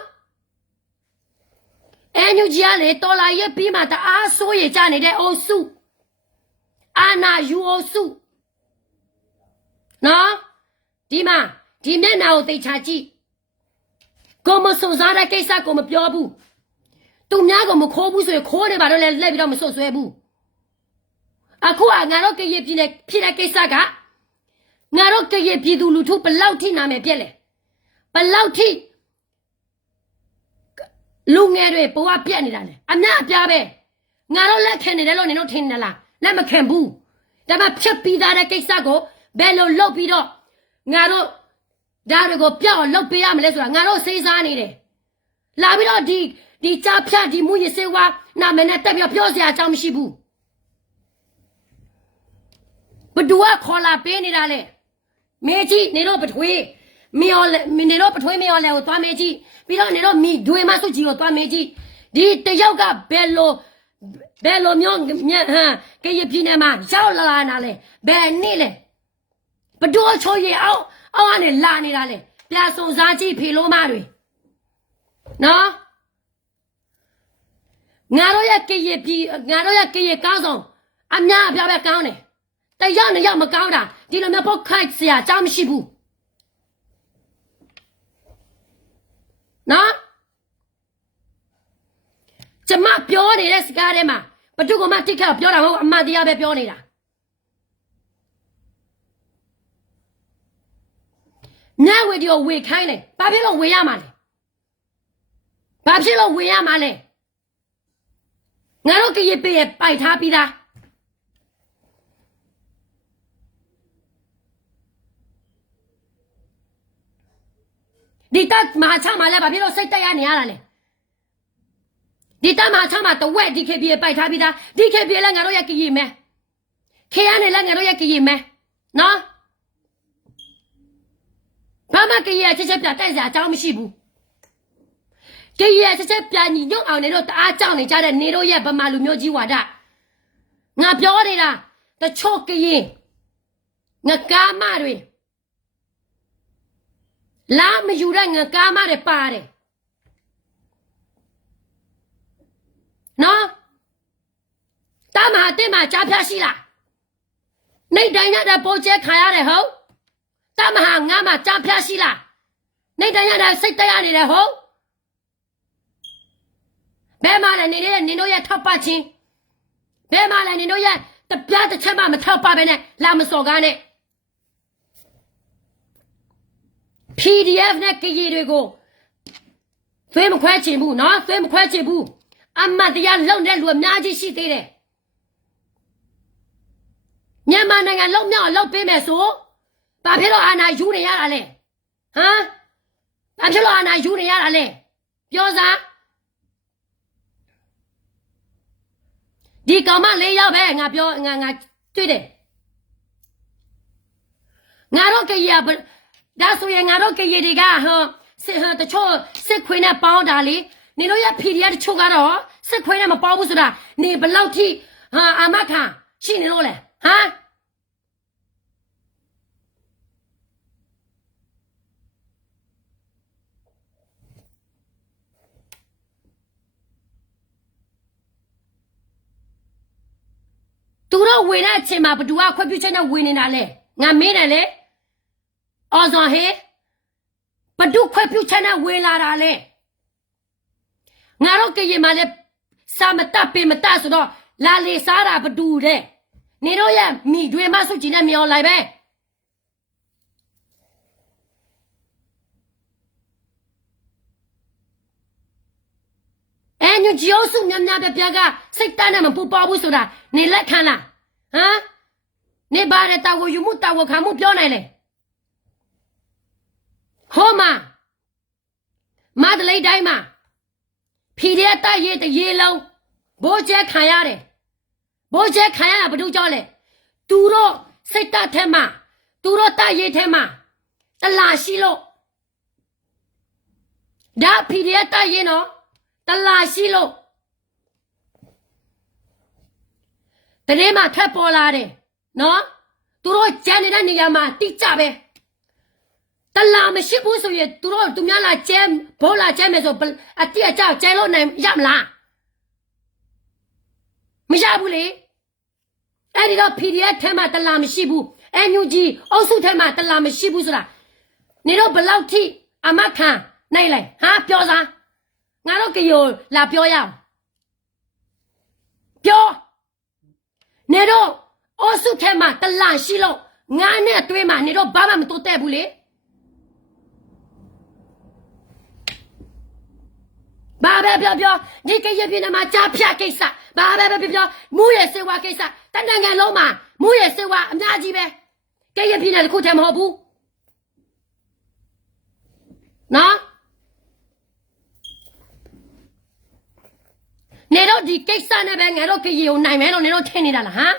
NUG ကလေတော်လာရဲ့ပြီးမှတအားဆိုးရကြနေတဲ့အုပ်စုအာနာယူအုပ်စုနော်ဒီမှာဒီမျက်နှာကိုသိချာကြည့်ကိုမစုံစားတဲ့ကိစ္စကိုမပြောဘူးသူများကိုမခိုးဘူးဆိုရင်ခိုးနေပါတော့လဲလှည့်ပြီးတော့မဆွဆွဲဘူးအခုကငါတို့ကရပြည်နယ်ဖြစ်တဲ့ကိစ္စကငါတို့ကရပြည်သူလူထုဘလောက်ထိနာမယ်ပြက်လဲဘလောက်ထိလူငယ်တွေဘဝပြက်နေတာလဲအများအပြားပဲငါတို့လက်ခံနေတယ်လို့နင်တို့ထင်နေလားလက်မခံဘူးဒါမှဖြတ်ပြီးသားတဲ့ကိစ္စကိုဘယ်လိုလုပ်ပြီးတော့ငါတို့ဒါတွေကိုပြောက်လုပ်ပေးရမလဲဆိုတာငါတို့စိတ်စားနေတယ်လာပြီးတော့ဒီကြားဖြတ်ဒီမူရစေဝါနာမည်နဲ့တက်ပြီးပြောစရာအကြောင်းမရှိဘူးဘဒူကခေါ်လာပေးနေတာလေမေကြီးနေတော့ပထွေးမြော်နေတော့ပထွေးမြော်လဲကိုသွားမေကြီးပြီးတော့နေတော့မိဒွေမဆုကြီးကိုသွားမေကြီးဒီတယောက်ကဘယ်လိုမျိုးမြဟန်ကရပြင်းနေမှာရောက်လာနာလဲဘယ်နည်းလဲဘဒူချိုးရအောင်ကနေလာနေတာလေပြဆုံစားကြည့်ဖေလို့မတွေနော်ငါတို့ရဲ့ကရပြည်ငါတို့ရဲ့ကရကောင်းဆောင်အများအပြားပဲကောင်းတယ်တယောက်နဲ့ယောက်မကောင်းတာဒီလိုမျိုးပုတ်ခိုက်စရာအကြောင်းမရှိဘူးနော်ကျမပြောနေတဲ့စကားထဲမှာဘသူကမှတိခတ်ပြောတာမဟုတ်အမှန်တရားပဲပြောနေတာညဝေဒီကိုဝေခိုင်းတယ်ဘာဖြစ်လို့ဝေရမှာလဲဘာဖြစ်လို့ဝေရမှာလဲငါတို့ကရပေးရပိုက်ထားပြီးသားဒီတတ်မဟာချမှာလဲဘာဖြစ်လို့စိတ်တက်ရနေရတာလဲဒီတတ်မဟာချမှာတဝက်ဒီခေပြေပိုက်ထားပြီးသားဒီခေပြေလဲငါတို့ရကရမဲခေရနေလဲငါတို့ရကရမဲနော်ဘာမှကရချက်ချက်ပြတိုက်စရာအကြောင်းမရှိဘူးကရချက်ချက်ပြညီညွတ်အောင်နေတော့တအားကြောက်နေကြတဲ့နေတို့ရဲ့ဗမာလူမျိုးကြီးဝါဒငါပြောနေတာတချို့ကရင်ငါကားမတွေလာမယူတဲ့ငါကားမတွေပါတယ်နော်တာမဟာတဲ့မှာကြားဖြတ်ရှိလားနေတိုင်းနဲ့ပိုးကျဲခါရတယ်ဟုတ်တာမဟာငါမှာကြားဖြတ်ရှိလားနေတိုင်းနဲ့စိတ်တက်ရနေတယ်ဟုတ်ဘယ်မှာလဲနေတို့ရဲ့ထောက်ပချင်းဘယ်မှာလဲနေတို့ရဲ့တပြားတစ်ချက်မှမထောက်ပပဲနဲ့လာမစော်ကားနဲ့ PDF နဲ့ကကြီးတွေကိုသွေးမခွဲချင်ဘူးနော်သွေးမခွဲချင်ဘူးအမတ်တရားလုံတဲ့လူအများကြီးရှိသေးတယ်မြန်မာနိုင်ငံလုံမြောက်လောက်ပေးမယ်ဆိုဘာဖြစ်လို့အာဏာယူနေရတာလဲဟမ်ဘာဖြစ်လို့အာဏာယူနေရတာလဲပြောစားဒီကောင်မလေးယောက်ပဲငါပြောငါတွေ့တယ်ငါတို့ကကြီးဒါဆိုရင်ငါတို့ကကြီးတွေကတချို့စစ်ခွေးနဲ့ပေါင်းတာလေနေတို့ရ PDF တချို့ကတော့စစ်ခွေးနဲ့မပေါင်းဘူးဆိုတာနေဘလောက်ထိအာမခံရှိနေလို့လဲဟမ်သူတို့ဝင်တဲ့အချိန်မှာဘသူကခွင့်ပြုချက်နဲ့ဝင်နေတာလဲငါမင်းတယ်လေအော်ဇွန်ဟေဘသူခွင့်ပြုချက်နဲ့ဝင်လာတာလဲငါတို့ကရင်မှာလဲစာမတတ်ပေမတတ်ဆိုတော့လာလေစားတာဘသူတဲ့နေတော့ရမိတွေမဆုကြည့်နဲ့မြော်လိုက်ပဲညူဂျီအိုစုများများပြကစိတ်တန်းနဲ့မပူပေါဘူးဆိုတာနေလက်ခံလားဟမ်နေပါတဲ့တာကိုယူမှုတာကိုခံမှုပြောနိုင်လေဟောမဒလိတိုင်းမှာဖီတဲ့တိုက်ရေးတရေလုံးဘိုးကျဲခံရတယ်ဘိုးကျဲခံရတာဘာလို့ကြောက်လဲသူတို့စိတ်တထဲမှာသူတို့တိုက်ရေးထဲမှာတလာရှိလို့ဒါဖီတဲ့တိုက်ရေးနော်တလာရှိလို့တရေမှာထပ်ပေါ်လာတယ်နော်သူတို့ကြံနေတဲ့နေရာမှာတိကျပဲတ လာမရှိဘူးဆိုရင်သူများလာကျဲဘောလာကျဲမယ်ဆိုအတိအကျကျဲလို့နိုင်ရမလားမရဘူးလေအဲ့ဒီတော့ PDF ထဲမှာတလာမရှိဘူး NUG အုပ်စုထဲမှာတလာမရှိဘူးဆိုတာနေတော့ဘလောက်ထိအမခံနိုင်လဲဟာပြောစားငါတို့ကယောလာပြောရအောင်ပြောနေတော့အုပ်စုထဲမှာတလာရှိလို့ငါနဲ့အတွင်းမှာနေတော့ဘာမှမတိုးတက်ဘူးလေဘာပဲပြောဒီကရပြင်းမှာကြားဖြတ်ကိစ္စဘာပဲပြောမူရဲ့စေဝါကိစ္စတနင်္ဂနွေလုံးမှာမူရဲ့စေဝါအများကြီးပဲကရပြင်းတခုတည်းမဟုတ်ဘူးနော်နေတော့ဒီကိစ္စနဲ့ပဲငါတို့ကရကိုနိုင်မယ်လို့နေတော့ထင်နေတာလားဟမ်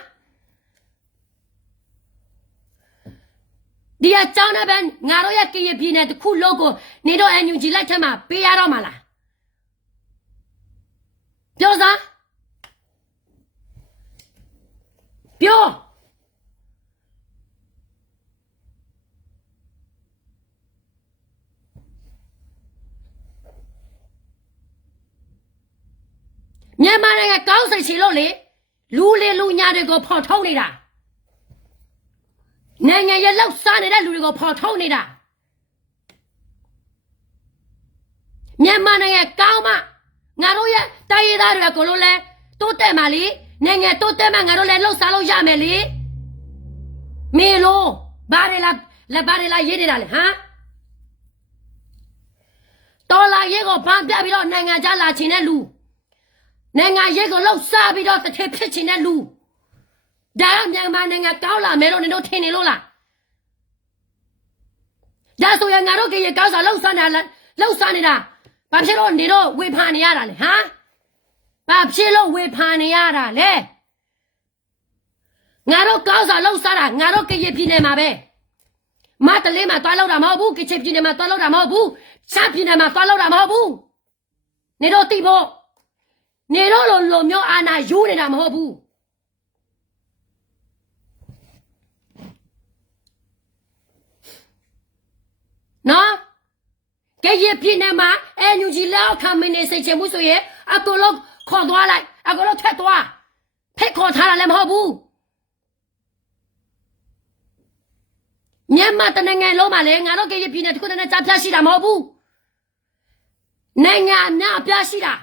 ဒီအကြောင်းနဲ့ပဲငါတို့ရဲ့ကရပြင်းတခုလုံးကိုနေတော့ NUG လိုက်ထက်မှာပေးရတော့မှာလားပြောစားပြောမြန်မာနိုင်ငံကောင်းစိတ်ချလို့လေလူညာတွေကိုဖော်ထုတ်နေတာနိုင်ငံရဲ့လောက်စားနေတဲ့လူတွေကိုဖော်ထုတ်နေတာမြန်မာနိုင်ငံကောင်းမှငါတို့ရဲ့တိုင်းရင်းသားတွေကိုလို့လဲတိုးတက်မှလေနိုင်ငံတိုးတက်မှငါတို့လဲလှုပ်ရှားလို့ရမယ်လေမေလို့ဘာတွေလားရေးနေတာလေဟမ်တော်လာရေးကိုဗန်းပြပြီးတော့နိုင်ငံခြားလာချင်တဲ့လူနိုင်ငံရေးကိုလှုပ်ရှားပြီးတော့တစ်ထည့်ဖြစ်ချင်တဲ့လူဒါကမြန်မာနိုင်ငံကောင်းလာမယ်လို့နေတို့ထင်နေလို့လားဒါဆိုရင်ငါတို့ကရေကောင်းစားလှုပ်ရှားနေတာဘာဖြစ်လို့နေတော့ဝေဖန်နေရတာလဲဟမ်ဘာဖြစ်လို့ဝေဖန်နေရတာလဲငါတို့ကောင်းစားလှုပ်ရှားတာငါတို့ကရေပြည်နယ်မှာပဲမတလေးမှာတွားလောက်တာမဟုတ်ဘူးကချင်ပြည်နယ်မှာတွားလောက်တာမဟုတ်ဘူးရှမ်းပြည်နယ်မှာတွားလောက်တာမဟုတ်ဘူးနေတော့တိဖို့နေတော့လိုမျိုးအာဏာယူနေတာမဟုတ်ဘူးနော်ကဲရပြင်းနေမှာ NUG လောက်ခံမနေစိတ်ချမှုဆိုရင်အကူလုံးခေါ်သွားလိုက်အကူလုံးထွက်သွားဖိတ်ခေါ်ထားတာလည်းမဟုတ်ဘူးမြန်မာတနိုင်ငံလုံးမှာလည်းငါတို့ကရပြင်းနေတခုတည်းနဲ့ကြားပြရှိတာမဟုတ်ဘူးနိုင်ငံအများအပြားရှိတာ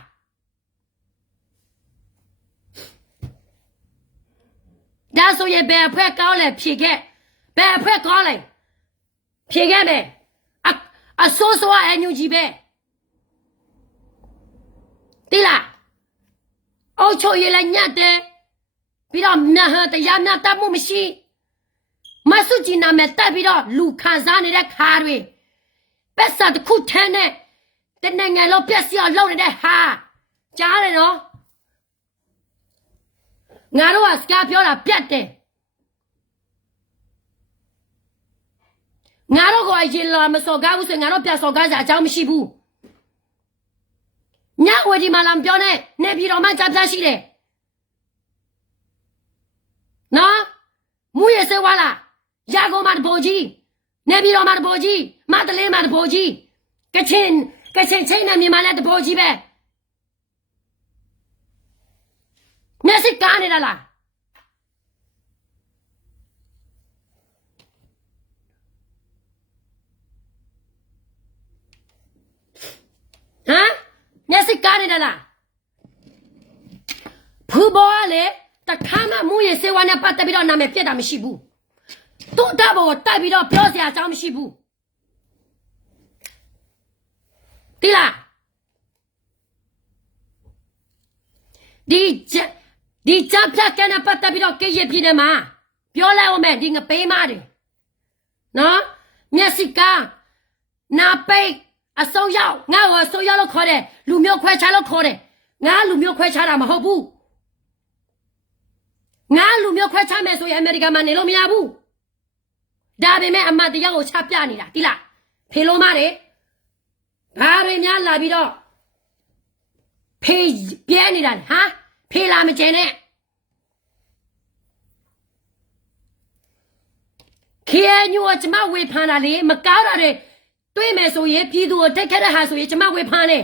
ဒါဆိုရင်ဘယ်အဖွဲ့ကောင်းလဲဖြေခဲ့ဘယ်အဖွဲ့ကောင်းလဲဖြေခဲ့မယ်အစိုးရ NUG ပဲတိလားအုတ်ချိုရလည်းညတ်တယ်ပြီးတော့မြတ်ဟတရားမြတ်တတ်မှုမရှိမဆုကြည်နာမဲ့တက်ပြီးတော့လူခံစားနေတဲ့ခါတွေပက်စာတစ်ခုထဲနဲ့တနိုင်ငံလုံးပြက်စီအောင်လုပ်နေတဲ့ဟာကြားတယ်နော်ငါတို့ကစကားပြောတာပြတ်တယ်ငါတို့ကအရင်လာမစော်ကားဘူးဆိုငါတို့ပြစော်ကားစရာအကြောင်းမရှိဘူးညဝေဒီမှာလာမပြောနဲ့နေပြည်တော်မှာကြားပြရှိတယ်နော်မူရစေဝါလာရာကုန်မှာတပိုကြီးနေပြည်တော်မှာတပိုကြီးမတလေးမှာတပိုကြီးကချင်ချင်းနဲ့မြန်မာနဲ့တပိုကြီးပဲမျက်စိကားနေတာလားဟမ်မျက်စိကားနေတာလားဖူဘောကလေတခါမှမူရစေဝါနဲ့ပတ်သက်ပြီးတော့နာမည်ပြတ်တာမရှိဘူးသူ့တပ်ဘောတိုက်ပြီးတော့ပြောစရာအကြောင်းမရှိဘူးတိလားဒီကြဖြတ်ကနေပတ်သက်ပြီးတော့ကေရပြည်နယ်မှာပြောလိုက်အောင်မယ်ဒီငပေးမတယ်နော်မျက်စိကားနာပိတ်အစိုးရငါ့ကိုအစိုးရလို့ခေါ်တယ်လူမျိုးခွဲခြားလို့ခေါ်တယ်ငါလူမျိုးခွဲခြားတာမဟုတ်ဘူးငါလူမျိုးခွဲခြားမယ်ဆိုရင်အမေရိကန်မှာနေလို့မရဘူးဒါပေမဲ့အမတ်တရားကိုချပြနေတာတိလားဖေလို့မတယ်ဘာတွေများလာပြီးတော့ဖေပြဲနေတာလေဟာဖေလာမကျင်နဲ့ KNU ကကျမဝေဖန်တာလေမကောင်းတာတွေ对面所以ပြည်သူတက်ခဲ့တဲ့ဟာဆိုရင်ကျမဝေဖန်တယ်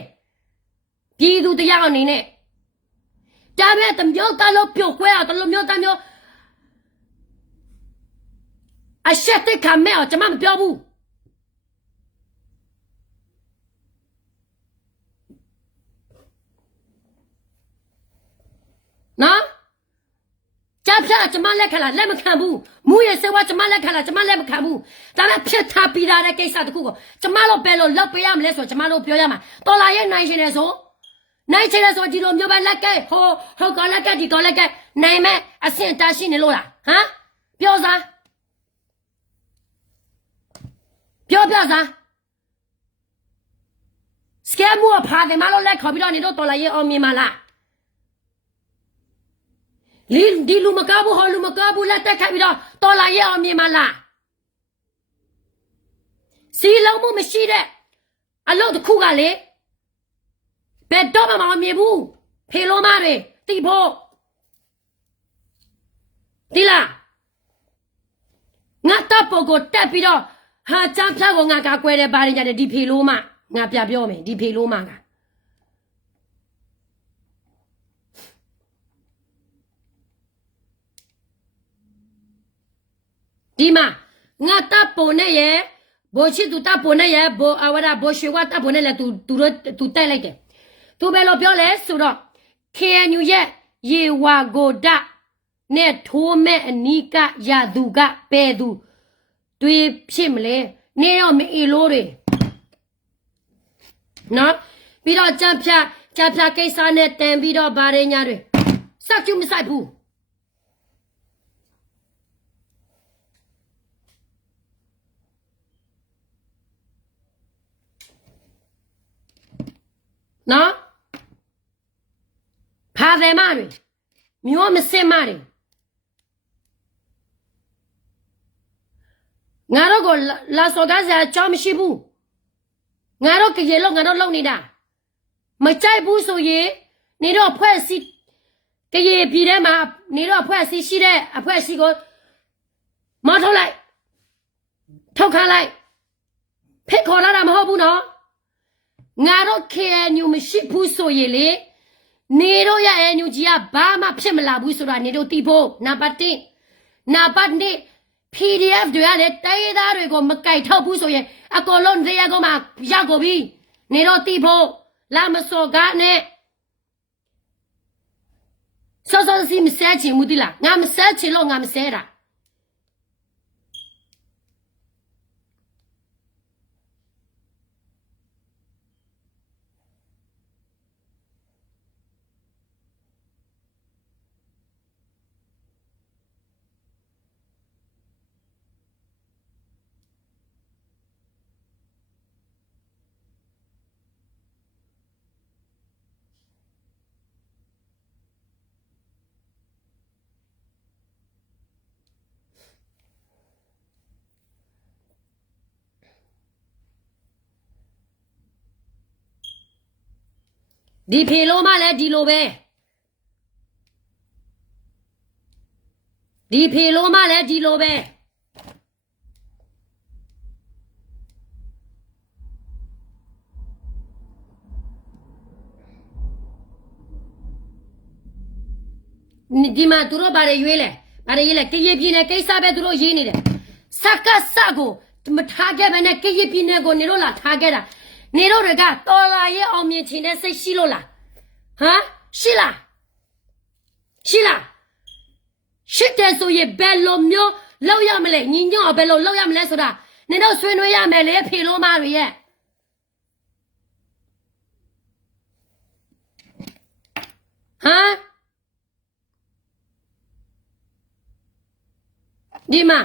ပြည်သူတရားအနေနဲ့ဒါပေမဲ့တမျိုးတလို့ပြုတ်ခွဲအောင်တလို့မျိုးတမျိုးအရှက်တဲ့ခံမဲ့အောင်ကျမမပြောဘူးနော်ကြားဖြတ်ကျမလက်ခလာလက်မခံဘူးမူရဲ့စေဝါကျမလက်ခလာကျမလက်မခံဘူးဒါပေမဲ့ဖြစ်ထားပြီးသားတဲ့ကိစ္စတခုကိုကျမတို့ဘယ်လိုလုပ်ပေးရမလဲဆိုကျမတို့ပြောရမှာတော်လာရဲ့နိုင်ရှင်နေဆိုနိုင်ချင်တယ်ဆိုဒီလိုမျိုးပဲလက်ကဲဟိုကောလက်ကဒီကောလက်ကနိုင်မဲ့အဆင့်တားရှိနေလို့လားဟမ်ပြောစားပြောစားစကဲမူဖာတယ်မလို့လက်ခေါ်ပြီးတော့နေတော့တော်လာရဲ့အောင်မြင်မလားဒီလူမကားဘူးဟောလူမကားဘူးလက်တက်ခတ်ပြီးတော့တော်လာရဲ့အောင်မြင်မလားစီလုံးမှုမရှိတဲ့အလုပ်တစ်ခုကလေဘယ်တော့မှမအောင်မြင်ဘူးဖေလို့မတွေတိဖို့ဒီလားငါတပ်ပေါ်ကိုတက်ပြီးတော့ဟာချမ်းဖြားကိုငါကကွဲတယ်ပါတယ်ကြတယ်ဒီဖေလို့မငါပြပြောမယ်ဒီဖေလို့မကဒီမှာငါတပ်ပေါ်နဲ့ရဲ့ဘိုရှိသူတပ်ပေါ်နဲ့ရဲ့ဘိုအဝရဘိုရွှေဝတပ်ပေါ်နဲ့လည်းသူတိုက်လိုက်တယ်သူပဲလို့ပြောလဲဆိုတော့ KNU ရဲ့ရေဝါဂိုဒနဲ့ထိုးမဲ့အနီးကရသူကပဲသူတွေးဖြစ်မလဲနေတော့မအီလို့တွေနော်ပြီးတော့ကြံဖြာကိစ္စနဲ့တန်ပြီးတော့ဗာရညာတွေစက်ကျူးမဆိုင်ဘူးနော်ဖာတယ်မတွေမျိုးမစင်မတွေငါတို့ကိုလာစော်ကားစရာအကြောင်းမရှိဘူးငါတို့ကြေလို့ငါတို့လုံနေတာမကြိုက်ဘူးဆိုရင်နေတော့ဖွဲ့စည်းကြေပြည်ထဲမှာနေတော့ဖွဲ့စည်းရှိတဲ့အဖွဲ့အစည်းကိုမထုတ်လိုက်ထုတ်ခါလိုက်ဖိတ်ခေါ်လာတာမဟုတ်ဘူးနော်ငါတို့ KNU မရှိဘူးဆိုရင်လေနေတော့ရ NU ကြီးကဘာမှဖြစ်မလာဘူးဆိုတာနေတော့သိဖို့နံပါတ်1နံပါတ်2 PDF တွေကလည်းတိုင်းသားတွေကိုမကြိုက်ထုတ်ဘူးဆိုရင်အကုန်လုံးနေရာကောင်မှရောက်ကုန်ပြီနေတော့သိဖို့လာမစော်ကားနဲ့စောစီမစဲချင်ဘူးတိလားငါမစဲချင်လို့ငါမစဲတာဒီဖေလို့မှလည်းဒီလိုပဲဒီဖေလို့မှလည်းဒီလိုပဲဒီမှာသူတို့ဘာတွေရွေးလဲဘာတွေရေးလဲကရပြင်းနဲ့ကိစ္စပဲသူတို့ရေးနေတယ်စကစကိုမထားခဲ့မနဲ့ကရပြင်းနဲ့ကိုနေတော့လာထားခဲ့တာနေတော့တွေကတော်လာရဲ့အောင်မြင်ခြင်းနဲ့စိတ်ရှိလို့လားဟမ်ရှိလားရှိတယ်ဆိုရင်ဘယ်လိုမျိုးလောက်ရမလဲညီညွတ်ဘယ်လိုလောက်ရမလဲဆိုတာနေတော့ဆွေးနွေးရမယ်လေဖေလို့မတွေရဲ့ဟမ်ဒီမှာ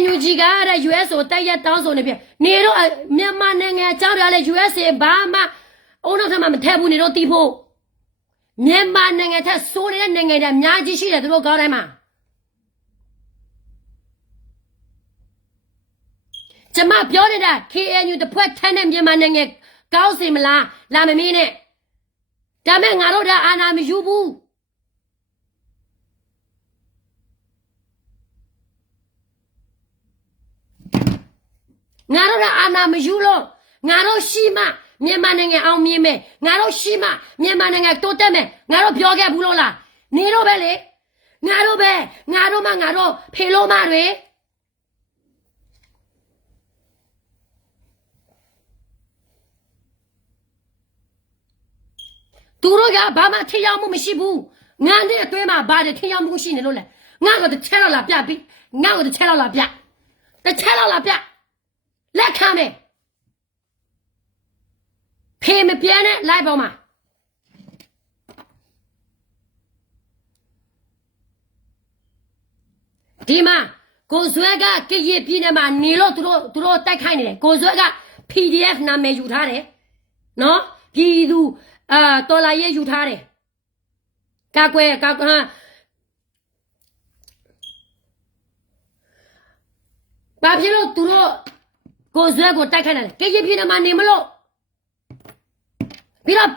NUG ကတဲ့ US ကိုတိုက်ရက်တောင်းဆိုနေပြီနေတော့မြန်မာနိုင်ငံအကြောင်းတွေလည်း USA ဘာမှအုံနောက်ထပ်မှမထည့်ဘူးနေတော့တီးဖို့မြန်မာနိုင်ငံထက်စိုးနေတဲ့နိုင်ငံတွေအများကြီးရှိတယ်သူတို့ကောင်းတိုင်းမှာကျမပြောနေတာ KNU တစ်ဖွဲ့ထမ်းတဲ့မြန်မာနိုင်ငံကောင်းစီမလားလာမမင်းနဲ့ဒါမဲ့ငါတို့ဒါအာဏာမယူဘူး ငါတို့ကအာနာမယူလို့ငါတို့ရှိမှမြန်မာနိုင်ငံအောင်မြင်မယ်ငါတို့ရှိမှမြန်မာနိုင်ငံတိုးတက်မယ်ငါတို့ပြောခဲ့ဘူးလို့လားနေတော့ပဲလေငါတို့ဖေလို့မတွေသူတို့ကဘာမှထရောက်မှုမရှိဘူးငါနဲ့အတွဲမှာဘာတွေထရောက်မှုရှိနေလို့လဲငါကတစ်ချက်တော့လာပြပြီငါကတစ်ချက်တော့လာပြတစ်ချက်တော့လာပြလက်ခံမယ်ဖေမပြန်းနဲ့လိုက်ပေါ်မှာဒီမှာကိုဇွဲကကရစ်ပြည်နယ်မှာနေလို့သူတို့တိုက်ခိုက်နေတယ်ကိုဇွဲက PDF နာမည်ယူထားတယ်နော်ပြည်သူတော်လာရေးယူထားတယ်ကာကွယ်ဘာဖြစ်လို့သူတို့ကိုဇွဲကိုတိုက်ခိုက်နေလဲကရစ်ပြည်နယ်မှာနေမလို့ပြီးတော့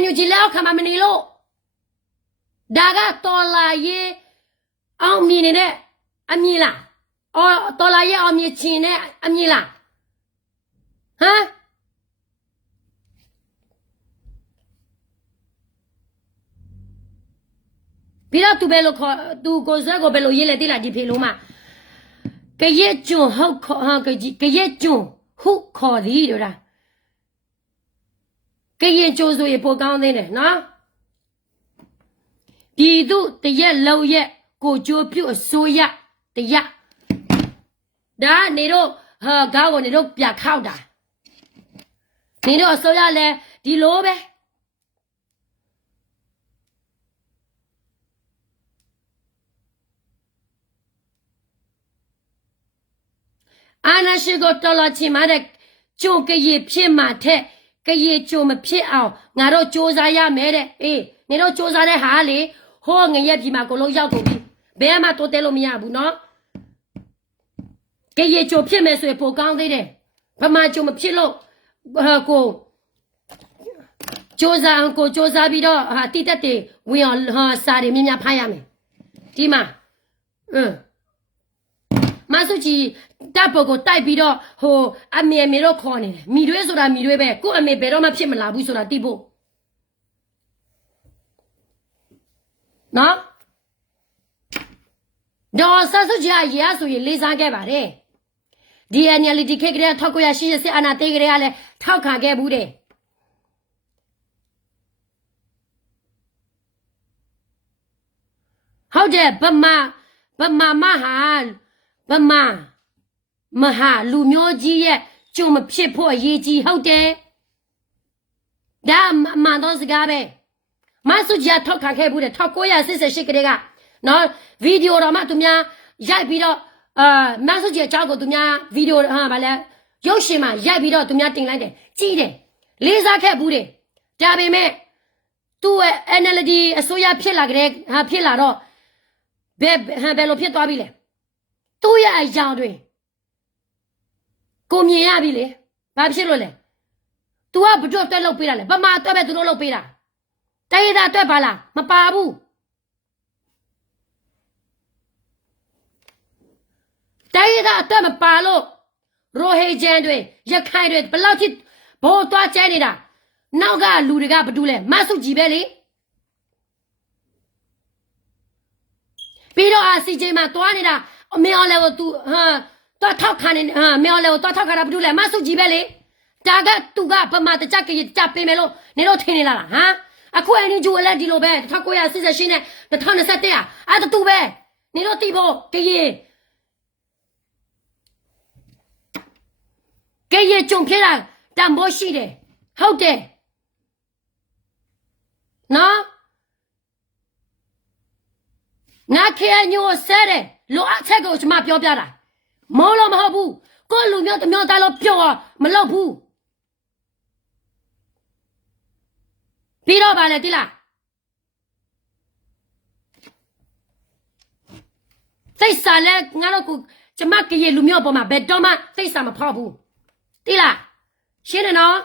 NUG လောက်ခါမှမနေလို့ဒါကတော်လာရေးအောင်မြင်နေတဲ့အမြင်လားအော်တော်လာရေးအောင်မြင်ချင်တဲ့အမြင်လားဟမ်ပြီးတော့သူဘယ်လိုခေါ်သူကိုဇက်ကိုဘယ်လိုရေးလဲတိလာဒီဖေလို့မကရဲ့ကျွန်းဟုတ်ခေါ်ဟာကရဲ့ကျွန်းဟုတ်ခေါ်သည်တို့လားကရင်ကြိုးဆိုရပိုကောင်းသေးတယ်နော်ပြည်သူတရက်လောက်ရက်ကိုကြိုးပြုတ်အစိုးရတရဒါနေတော့ဟာကောက်ကိုနေတော့ပြခောက်တာနေတော့အစိုးရလဲဒီလိုပဲအာနာရှိကိုတော်တော်ချင်မတဲ့ကြိုကရင်ဖြစ်မှထက်ကရေကြိုမဖြစ်အောင်ငါတို့စ조사ရမယ်တဲ့အေးနေတော့စ조사တဲ့ဟာလေဟောငရက်ပြီမှာကိုလုံးရောက်ကုန်ပြီဘယ်မှတိုးတဲလို့မရဘူးနော်ကရေကြိုဖြစ်မယ်ဆိုရင်ပိုကောင်းသေးတယ်ဗမာကြိုမဖြစ်လို့ကိုစ조사အောင်ကိုစ조사ပြီးတော့ဟာတိတက်တွေဝင်အောင်ဟာစာတွေမြင်များဖတ်ရမယ်ဒီမှာမဆုကြီးတပ်ပေါ်ကိုတိုက်ပြီးတော့ဟိုအမေတို့ခေါ်နေတယ်မိတွေဆိုတာမိတွေပဲကို့အမေဘယ်တော့မှဖြစ်မလာဘူးဆိုတာသိဖို့နော်ဒေါ်ဆဆုကြီးကရေရဆိုရင်လေးစားခဲ့ပါတယ် DNA ဒီခေတ်ကလေး1980အနာတေးကလေးကလည်းထောက်ခံခဲ့ဘူးတဲ့ဟုတ်တယ်ဗမာမဟာလူမျိုးကြီးရဲ့ကြုံမဖြစ်ဖို့အရေးကြီးဟုတ်တယ်ဒါအမှန်တော့စကားပဲမဆုကြီးထောက်ခံခဲ့ဘူးတဲ့1988ကလေးကနော်ဗီဒီယိုတော့မှသူများရိုက်ပြီးတော့မဆုကြီးအကြောင်းကိုသူများဗီဒီယိုဟာဗာလဲရုပ်ရှင်မှာရိုက်ပြီးတော့သူများတင်လိုက်တယ်ကြည့်တယ်လေးစားခဲ့ဘူးတဲ့ဒါပေမဲ့သူ့ရဲ့ NLD အစိုးရဖြစ်လာကြတဲ့ဟာဖြစ်လာတော့ဘယ်လိုဖြစ်သွားပြီလဲသူ့ရဲ့အကြောင်းတွေကိုမြင်ရပြီလေဘာဖြစ်လို့လဲ तू ကဘတို့အတွက်လုပ်ပေးတာလေဗမာအတွက်ပဲသူတို့လုပ်ပေးတာတိုင်းရအတွက်ပါလားမပါဘူးတိုင်းရအတွက်မပါလို့ရိုဟေဂျန်တွေရခိုင်တွေဘလောက်ထိဘိုးသွားကျဲနေတာနောက်ကလူတွေကဘာတူလဲမဆုကြီးပဲလေပြီးတော့CJ မှာတွားနေတာအမေအောင်လဲကို तू တော့ထောက်ခံနေမေအောင်လဲကိုတော့ထောက်ခံတာဘာတူလဲမဆုကြီးပဲလေဒါကသူကဗမာတကြကြကြပေးမယ်လို့နေတော့ထင်နေလားဟမ်အခုအရင်ကျိုးလက်ဒီလိုပဲ1988နဲ့2021အဲ့တူပဲနေတော့တီးဖို့ကရေကြုံဖြစ်တာတန်ဖိုးရှိတယ်ဟုတ်တယ်နော်ငါခေညိုဆဲတယ်လိုအပ်ချက်ကိုကျွန်မပြောပြတာမောလို့မဟုတ်ဘူးကိုလူမျိုးတမျိုးသားလို့ပြောမလုပ်ဘူးပြီးတော့ဗာလေတိလားသိစာလဲငါတို့ကကျမကရေလူမျိုးပေါ်မှာဘယ်တော့မှသိစာမဖောက်ဘူးတိလားရှင်းတယ်နော်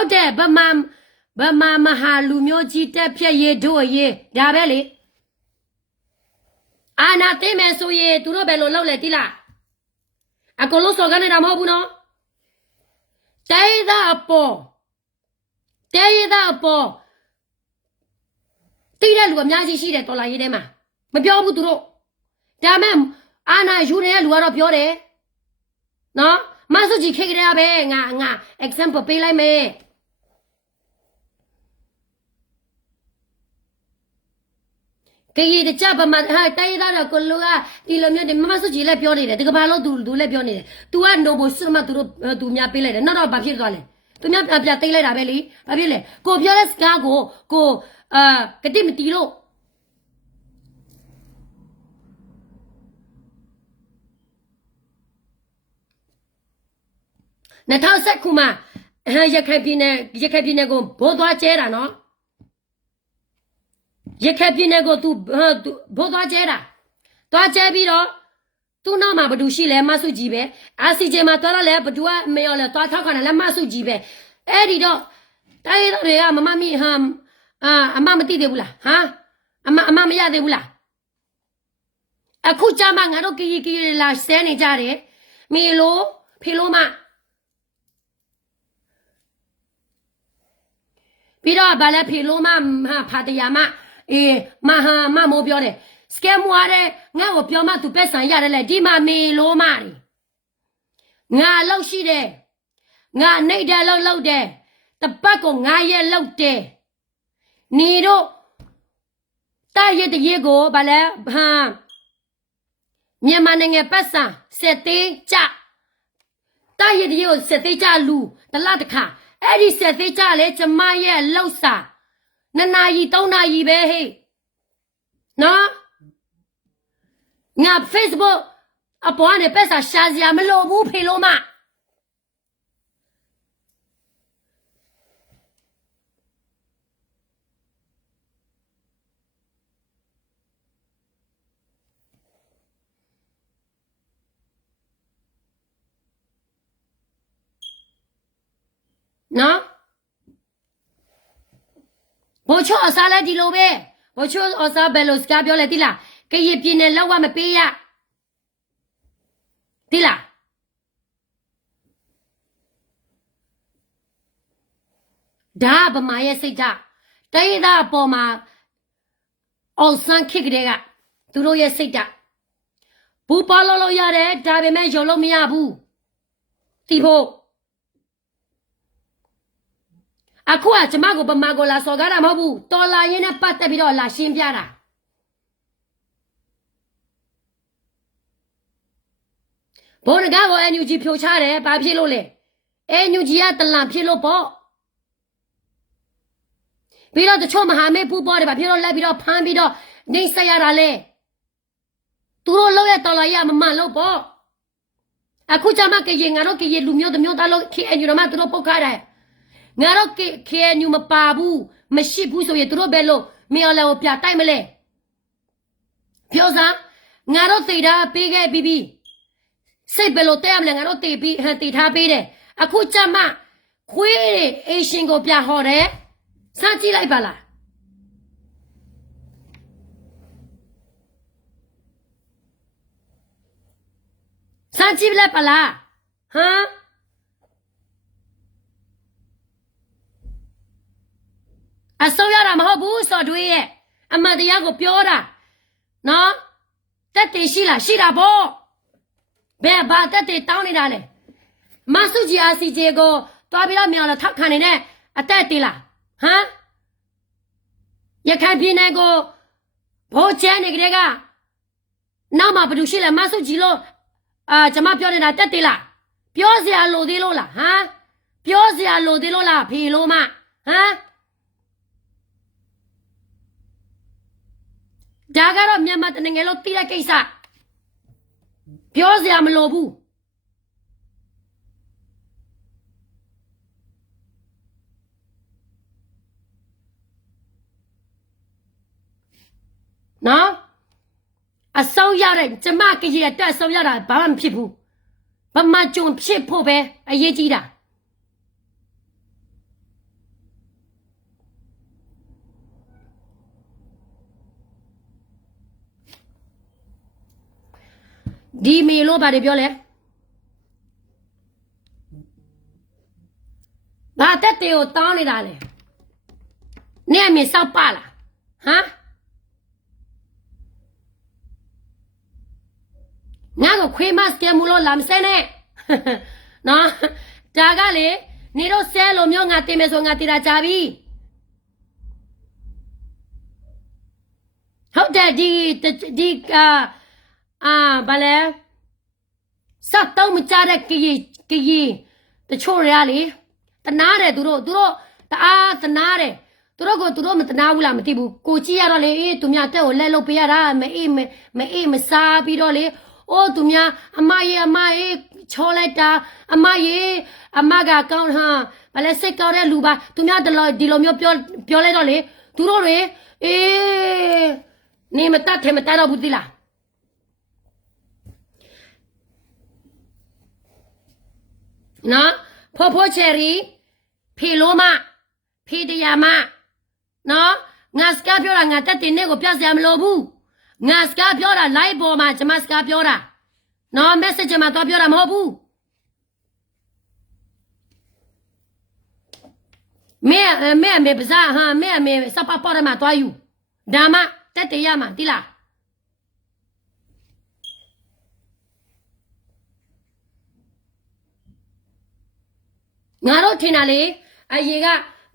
ဟုတ်တယ်ဗမာမဟာလူမျိုးကြီးတက်ဖြက်ရေးတို့ရေးဒါပဲလေအာနာသိမယ်ဆိုရင်သူတို့ဘယ်လိုလုပ်လဲတိလားအကုန်လုံးစော်ကားနေတာမဟုတ်ဘူးနော်တဲရသားအပေါ်တိတဲ့လူအများကြီးရှိတယ်တော်လာရေးထဲမှာမပြောဘူးသူတို့ဒါမဲ့အာနာယူနေတဲ့လူကတော့ပြောတယ်နော်မဆုကြီးခေတ်ကလေးပဲငါ example ပေးလိုက်မယ်ကကြီးတကြပါမဟာတိုင်းသားတော့ကိုလူကဒီလိုမျိုးဒီမဆုကြီးလည်းပြောနေတယ်ဒီကဘာလို့သူလည်းပြောနေတယ် तू က noble စွတ်မှသူများပေးလိုက်တယ်နောက်တော့ဘာဖြစ်သွားလဲသူများပြသိမ်းလိုက်တာပဲလေဘာဖြစ်လဲကိုပြောတဲ့စကားကိုကတိမတီလို့2010ခုမှရခိုင်ပြည်နယ်ကိုဘိုးသွားကျဲတာနော်ရခိုင်ပြည်နယ်ကိုသူဘိုးသွားကျဲတာသွားကျဲပြီးတော့သူ့နောက်မှာဘသူရှိလဲမဆုကြီးပဲအာစီဂျေမှာသွားတော့လဲဘသူကမေရောလဲသွားထောက်ခံတယ်လဲမဆုကြီးပဲအဲ့ဒီတော့တိုင်းတော်တွေကမမမိအမမသိသေးဘူးလားဟာအမမရသေးဘူးလားအခုကြမှာငါတို့ကီလာဆဲနေကြတယ်မေလိုဖေလိုမပြီးတော့ဗာလဲဖေလိုမဖာတရာမမမိုးပြောတယ်စကမ်မွားတဲ့ငါ့ကိုပြောမှသူပက်ဆန်ရတယ်လေဒီမှာမေလိုမတွေငါလောက်ရှိတယ်ငါနှိတ်တယ်လောက်တယ်တပတ်ကို9ရက်လောက်တယ်နေတို့တာရတဲ့ရေကိုဗာလဲမြန်မာနိုင်ငံပတ်စံစစ်သေးကြတာရတဲ့ရေကိုစစ်သေးကြလူတလားတခါအဲ့ဒီစစ်သေးကြလေကျမရဲ့လောက်စာ2နာရီ3နာရီပဲဟေ့နော်ငါ Facebook အပေါ်ကနေပတ်စာရှာစရာမလိုဘူးဖေလို့မနော်ဘိုးချောအစားလဲဒီလိုပဲဘိုးချောအစားဘယ်လိုစကားပြောလဲတိလားကရပြင်းနဲ့လောက်ဝမပေးရတိလားဒါဗမာရဲ့စိတ်ဓာတ်တိုင်းသားအပေါ်မှာအောင်ဆန်းခစ်ကလေးကသူတို့ရဲ့စိတ်ဓာတ်ဘူးပါလို့ရတယ်ဒါပေမဲ့ရုံလို့မရဘူးတီဖို့အခုကကျမကိုဗမာကိုလာစော်ကားတာမဟုတ်ဘူးတော်လာရင်းနဲ့ပတ်သက်ပြီးတော့လာရှင်းပြတာဘိုးတကားကို NUG ဖြိုချတယ်ဘာဖြစ်လို့လဲ NUG ကတလန်ဖြစ်လို့ပေါ့ပြီးတော့တချို့မဟာမိတ်ပူပေါ်တယ်ဘာဖြစ်လို့လက်ပြီးတော့ဖမ်းပြီးတော့နေဆက်ရတာလဲသူတို့လောက်ရတော်လာရမမှန်လို့ပေါ့အခုကျမကရင်ငါတို့ကရင်လူမျိုးတစ်မျိုးသားလို့ KNU တော့မှသူတို့ပုတ်ခါတယ်ငါတို့ KNU မပါဘူးမရှိဘူးဆိုရင်သူတို့ပဲလို့မေော်လဲကိုပြတိုက်မလဲပြောစားငါတို့သိတာပေးခဲ့ပြီးစိတ်ပဲလို့တဲ့ရမလဲငါတို့သိပြီးတည်ထားပေးတယ်အခုကြမခွေးအေရှင်ကိုပြဟော်တယ်စမ်းကြည့်လိုက်ပါလားစမ်းကြည့်လိုက်ပါလားဟမ်အစိုးရတာမဟုတ်ဘူးစော်တွေးရဲ့အမှန်တရားကိုပြောတာနော်တက်တည်ရှိလားရှိတာပေါ့ဘယ်ဘာတက်တည်တောင်းနေတာလဲမဆုကြီးအာစီဂျေကိုတွားပြီးတော့မြောင်တော့ထောက်ခံနေတဲ့အတက်တည်လားဟမ်ရခိုင်ပြည်နယ်ကိုဘိုးချဲနေကြတဲ့ကနောက်မှဘယ်သူရှိလဲမဆုကြီးလို့ကျမပြောနေတာတက်တည်လားပြောစရာလိုသေးလို့လားဟမ်ပြောစရာလိုသေးလို့လားဖေလို့မဟမ်ဒါကတော့မြန်မာတနိုင်ငံလုံးတိတဲ့ကိစ္စပြောစရာမလိုဘူးနော်အဆုံးရတဲ့ကျမကကြီးတက်ဆုံးရတာဘာမှမဖြစ်ဘူးဗမာကျုံဖြစ်ဖို့ပဲအရေးကြီးတာ ဒီမေလို့ပါတယ်ပြောလဲငါတက်တေကိုတောင်းနေတာလေနဲ့အမေစောက်ပါလားဟမ်ငါကိုခွေးမစကဲမလို့လာမစဲနဲ့နော်ဒါကလေနေတော့ဆဲလိုမျိုးငါတင်မယ်ဆိုငါတည်တာကြပြီဟုတ်တယ်ဒီဘာလဲစက်တော့မကြတဲ့ကကြီးတချို့ရလေတနာတယ်သူတို့တအားတနာတယ်သူတို့မတနာဘူးလားမသိဘူးကိုကြီးရတော့လေအေးသူများတက်ကိုလက်လုပ်ပေးရတာမအေးမစားပြီးတော့လေအိုးသူများအမရေချောလိုက်တာအမကကောင်းဟာဘာလဲစိတ်ကောင်းတဲ့လူပါသူများဒီလိုမျိုးပြောလိုက်တော့လေသူတို့တွေအေးနေမတတ်ထဲမတတ်တော့ဘူးသီလားနော်ဖိုးချယ်ရီဖေလိုမဖေတရားမနော်ငါစကားပြောတာငါတက်တင်နဲ့ကိုပြစရာမလိုဘူးငါစကားပြောတာ live ပေါ်မှာကျွန်မစကားပြောတာနော် message မှာတော့ပြောတာမဟုတ်ဘူးမဲပစားဟာမဲစပပေါ်မှာတော့ယူဒါမှတက်တရမှာတိလားငါတို့ထင်တာလေအရေက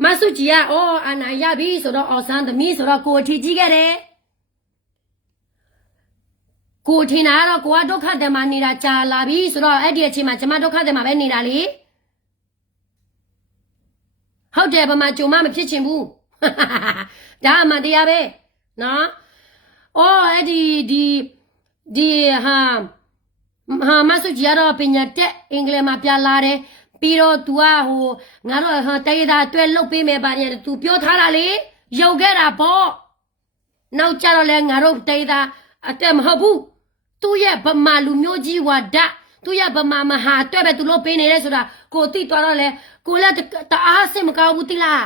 မဆုကြီးကအော်အနာရပြီဆိုတော့အော်ဆန်းသမီးဆိုတော့ကိုအထီကြီးခဲ့တယ်ကိုထင်တာကတော့ကိုကဒုက္ခတယ်မှာနေတာကြာလာပြီဆိုတော့အဲ့ဒီအချိန်မှာကျမဒုက္ခတယ်မှာပဲနေတာလေဟုတ်တယ်ဘာမှကြုံမဖြစ်ချင်ဘူးဒါအမှန်တရားပဲနော်အော်အဲ့ဒီဟာမဆုကြီးကတော့ပညာတက်အင်္ဂလိပ်မှာပြလာတယ်ပြီးတော့ तू ကဟိုငါတို့ဟာတိုင်းသားတွဲလုတ်ပေးမယ်ပါည तू ပြောထားတာလေရုပ်ခဲ့တာပေါ့နောက်ကြတော့လဲငါတို့တိုင်းသားအတက်မဟုတ်ဘူးသူ့ရဲ့ဗမာလူမျိုးကြီးဝါဒသူ့ရဲ့ဗမာမဟာတွဲပဲ तू လို့ပေးနေတယ်ဆိုတာကိုသိသွားတော့လဲကိုလည်းတအားစိတ်မကောင်းဘူးတိလား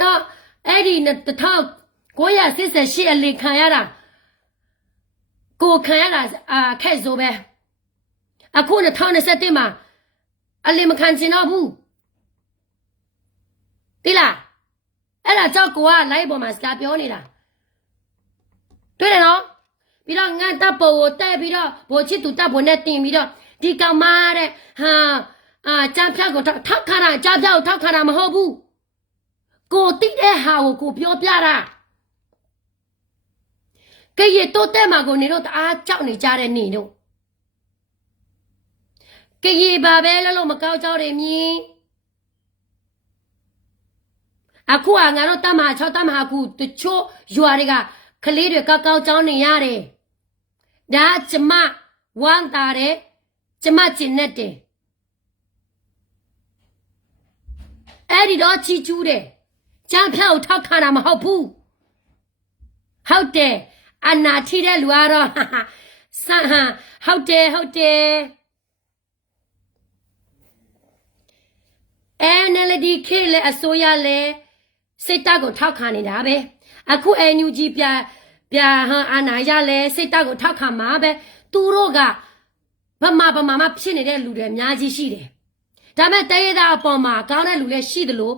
နော်အဲ့ဒီ1988အလေခံရတာကိုခံရတာခက်ဆိုပဲအခု2021မှာအလင်မခံချင်တော့ဘူးတိလားအဲ့ဒါကြောင့်ကိုက live ပေါ်မှာစကားပြောနေတာတွေ့တယ်နော်ပြီးတော့ငါတပ်ပေါ်ကိုတက်ပြီးတော့ဘိုချစ်သူတပ်ပေါ်နဲ့တင်ပြီးတော့ဒီကောင်မတဲ့ဟာကြားဖြောက်ကိုထောက်ခါတာကြားဖြောက်ထောက်ခါတာမဟုတ်ဘူးကိုတိတဲ့ဟာကိုပြောပြတာကဲရတော့တဲ့မှာကိုနေတော့တအားကြောက်နေကြတဲ့နေတို့ကရေပါပဲလို့မကောက်ကြောက်တယ်မြင်အခုကငါတို့တမ6တမအခုတချို့ရွာတွေကကလေးတွေကောက်ကြောက်နေရတယ်ဒါကျမဝမ်းတာတယ်ကျမကျင်နဲ့တယ်အဲ့ဒီတော့ချီကျူးတယ်ကြမ်းဖြောက်ထောက်ခါတာမဟုတ်ဘူးဟုတ်တယ်အနာထိတဲ့လူကတော့ဆန်ဟုတ်တယ်NLD ခေလေအစိုးရလေစိတ်တက်ကိုထောက်ခံနေတာပဲအခု NUG ပြဟာအာနာရလေစိတ်တက်ကိုထောက်ခံမှာပဲသူတို့ကဗမာမဖြစ်နေတဲ့လူတွေအများကြီးရှိတယ်ဒါပေမဲ့တရေသားအပေါ်မှာကောင်းတဲ့လူလည်းရှိသလို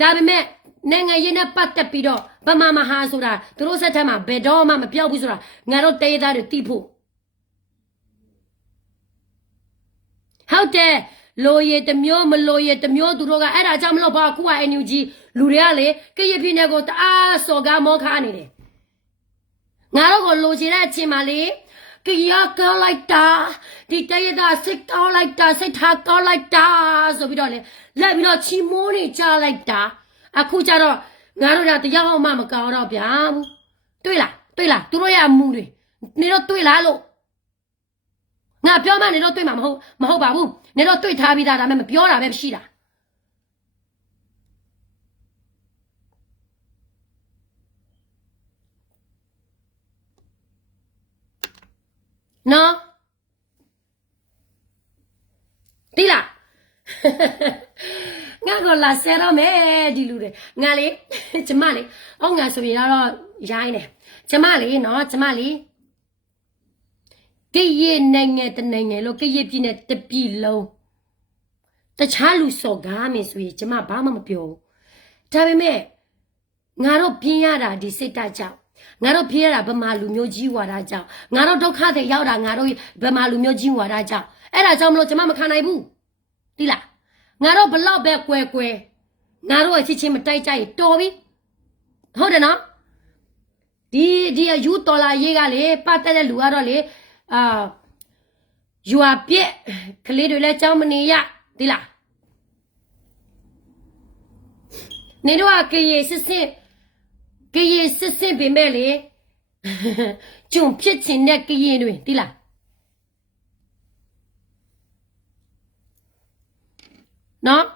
ဒါပေမဲ့နိုင်ငံရေးနဲ့ပတ်သက်ပြီးတော့ဗမာမဟာဆိုတာသူတို့ဆက်ထက်မှာဘယ်တော့မှမပြောက်ဘူးဆိုတာငါတို့တရေသားတွေသိဖို့ဟုတ်တယ်လိုရတမျိုးမလိုရတမျိုးသူတို့ကအဲ့ဒါကြောင့်မလို့ဘာခုက NUG လူတွေကလေကရပြင်းတဲ့ကိုတအားစော်ကားမောခါနေတယ်ငါတို့ကိုလိုချင်တဲ့အချိန်မှာလေကရကောက်လိုက်တာဒီတရတာစိတ်ကောက်လိုက်တာစိတ်ထားကောက်လိုက်တာဆိုပြီးတော့လေလက်ပြီးတော့ချီမိုးနေကြလိုက်တာအခုကျတော့ငါတို့ကတရားမှမကောက်တော့ဗျာဘူးတွေ့လားသူတို့ရဲ့အမှုတွေနေတော့တွေ့လားလို့ငါပြောမှနေတော့တွေ့မှာမဟုတ်ပါဘူးနေတော့တွေ့ထားပြီးသားဒါပေမဲ့မပြောတာပဲရှိတာနော်တိလားငါကလာဆဲတော့မယ်ဒီလူတွေငါလေကျမလေအော်ငါဆိုရင်တော့ရိုင်းတယ်ကျမလေနော်ကျမလေ ye nanga the nanga look a yipping at the below. The child so garments with Jama Bama Pio. Tell me, Naro Piara di Setaja. Naro Piera Bamalu Myoji Waraja. Naro Doka the Yara Naro Bamalu Myoji Waraja. Era Jamlo Jamama Kanaibu. Dila. Naro Bala Beque. Naro a teaching Matai Toby. Hold on up. Dear you tola yegale, Pata Luarole. You are Piet. Clear let Germany ya. Dila. Nedua Kaye Sissin Bimele Jum Pitchin neck Yen Dila. No?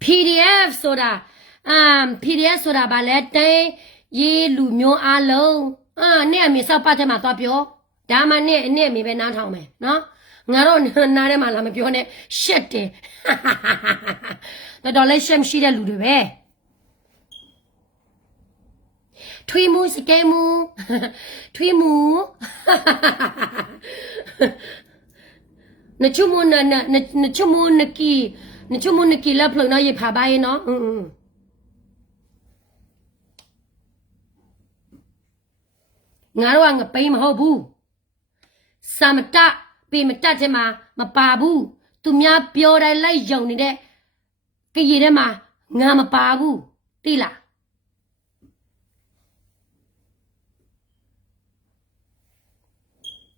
PDF soda. PDF soda ballet day. Ye lumio alo. Near me so patama topio. Dama near me be not home. No? Ngaron nare malama pione. Shit. The dolation she a ludue. Twimu sikemu. Twimu. Nachumun naki. Nachumun naki la pluna ye pabai no. Ngaro ang pay mahobu. Samata, pimatatema, mapabu. Tumya piora lay yaw ni de. Kayirema, nga mapabu. Tila.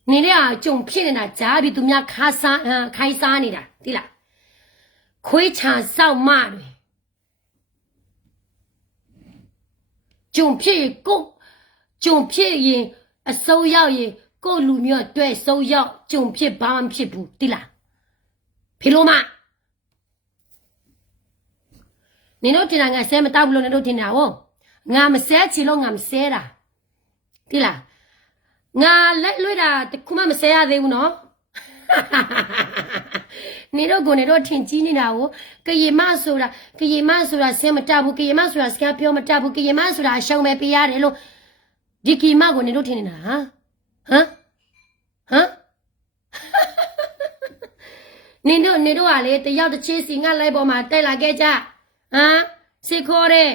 Nile a chung pin na jabi tumya kaisa ni da. Tila. Koi chan sao ma. Chung pin go. 囧撇人收要人个路面对收要囧撇帮撇不对啦，皮罗嘛，你都听那个什么大不了你都听了哦，俺们生气了俺们生啦，对啦，俺来啦，恐怕没生下的喏，你都讲你都听见你了哦，个爷妈说了，个爷妈说了什么大不，个爷妈说了什么表么大不，个爷妈说了小妹别呀的喽。 ဒီကီမကိုနေတို့ထင်နေတာဟမ်နင်တို့ကလေတယောက်တစ်ချေးစီငါလိုက်ပေါ်မှာတက်လာခဲ့ကြဟမ်စစ်ခေါ်တယ်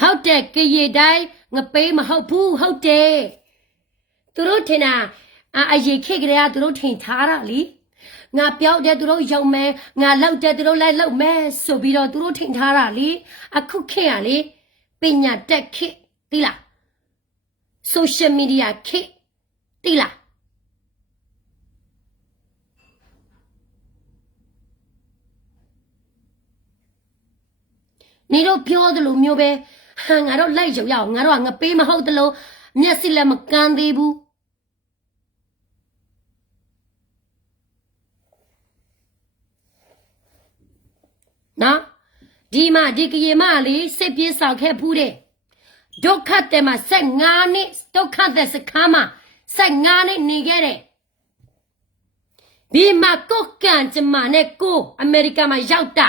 ဟုတ်တယ်ကရေတိုင်းငပေးမဟုတ်ဘူးဟုတ်တယ်သူတို့ထင်တာအရေးခေတ်ကလေးကသူတို့ထင်ထားတာလीငါပြောက်တဲ့သူတို့ယုံမဲငါလောက်တဲ့သူတို့လိုက်လောက်မဲဆိုပြီးတော့သူတို့ထင်ထားတာလေအခုခေတ်ရလေပညာတက်ခေတ်သိလား social media ခေတ်သိလားနေတော့ပြောသလိုမျိုးပဲငါတို့လိုက်ကြရအောင်ငါတို့ကငပေးမဟုတ်သလိုမျက်စိလည်းမကန်းသေးဘူး နော်ဒီမှာဒီကရေမလေးစစ်ပြေးဆောင်ခဲ့ဖူးတယ်ဒုက္ခတဲ့မှာ15နှစ်ဒုက္ခတဲ့စခါမှာ15နှစ်နေခဲ့တယ်ဒီမှာကိုကန်ကျမနဲ့ကိုအမေရိကန်မှာရောက်တာ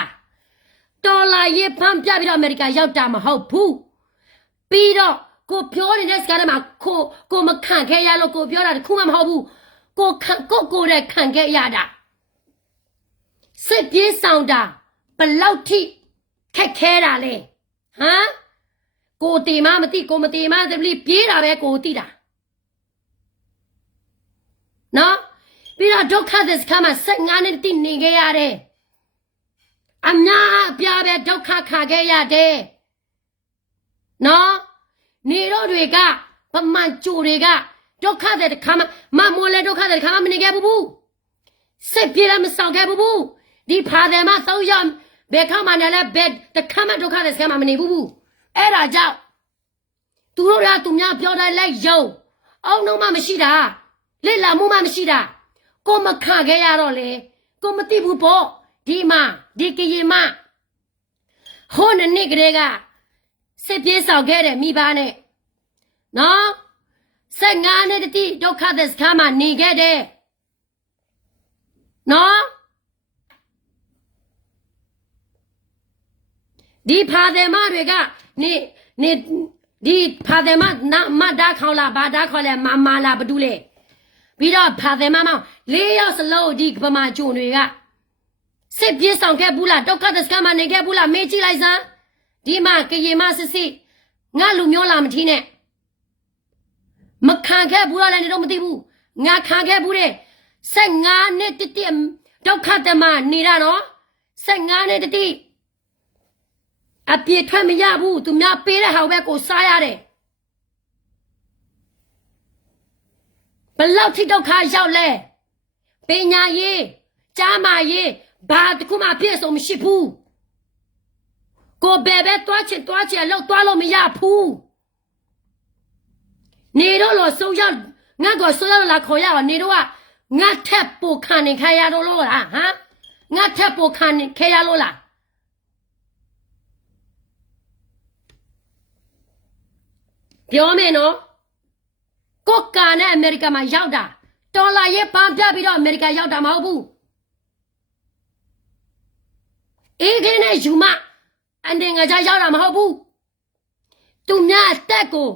ဒေါ်လာရေးဖမ်းပြပြီးတော့အမေရိကန်ရောက်တာမဟုတ်ဘူးပြီးတော့ကိုပြောနေတဲ့စကားထဲမှာကိုမခံခဲ့ရလို့ကိုပြောတာတခုမှမဟုတ်ဘူးကိုတဲ့ခံခဲ့ရတာစစ်ပြေးဆောင်တာ ဘလောက်ထိခက်ခဲတာလဲဟမ်ကိုတီမမသိကိုမတီမသတိပြေးတာပဲကိုတီတာနော်ပြီးတော့ဒုက္ခသစ္စာမှာ15နှစ်တိနေခဲ့ရတယ်အများအပြားပဲဒုက္ခခါခဲ့ရတယ်နော်နေတော့တွေကဗမာကြိုတွေကဒုက္ခတဲ့ခါမှာမမောလဲဒုက္ခတဲ့ခါမှာမနေခဲ့ဘူးစစ်ပြေးလည်းမဆောင်ခဲ့ဘူးဒီဖာတယ်မှာ3ရက် ဘယ်ခါမှလည်းဘယ်တခါမှဒုက္ခတဲ့စကားမှမနေဘူးအဲ့ဒါကြောင့်သူတို့ကသူများပြောတိုင်းလိုက်ယုံအောင်တော့မှမရှိတာလစ်လာမှုမှမရှိတာကိုမခံခဲ့ရတော့လေကိုမသိဘူးပေါ့ဒီမှာဒီကရင်မဟိုးနှစ်ကလေးကစစ်ပြေးဆောင်ခဲ့တယ်မိဘနဲ့နော်15နှစ်တိဒုက္ခတဲ့စကားမှနေခဲ့တယ်နော် ဒီဖာတယ်မတွေကနေဒီဖာတယ်မမဒါခေါလာဘာဒါခေါလဲမလာဘဒူလေပြီးတော့ဖာတယ်မ4 ယောက်စလုံးဒီဗမာဂျုံတွေကစစ်ပြေးဆောင်ခဲ့ဘူးလားတောက်ကတ်စကမနေခဲ့ဘူးလားမေးကြည့်လိုက်စမ်းဒီမှာကရေမစစ်စစ်ငါလူမျိုးလာမထီးနဲ့မခံခဲ့ဘူးလားလည်းနေတော့မသိဘူးငါခံခဲ့ဘူးတဲ့15နှစ်တိဒုက္ခတမနေတာနော်15နှစ်တိအပြေထွက်မရဘူးသူများပေးတဲ့ဟာပဲကိုစားရတယ်ဘလောက်ထိဒုက္ခရောက်လဲပညာရေးကြားမရေးဘာတခုမှပြည့်စုံမရှိဘူးကိုဘယ်ပဲတွားချင်အလုပ်တွားလို့မရဘူးနေတော့လို့ဆုံးရောက်ငါကဆုံးရောက်လာခေါ်ရအောင်နေတော့ကငါထက်ပိုခံနေခိုင်းရတော့လို့လားဟမ်ငါထက်ပိုခံနေခဲရလို့လားပြောမယ်နော်ကိုကာနဲ့အမေရိကန်မှာရောက်တာဒေါ်လာရေးပန်းပြပြီးတော့အမေရိကန်ရောက်တာမဟုတ်ဘူးအေးခင်းနဲ့ယူမအနေငါကြရောက်တာမဟုတ်ဘူးသူများအသက်ကို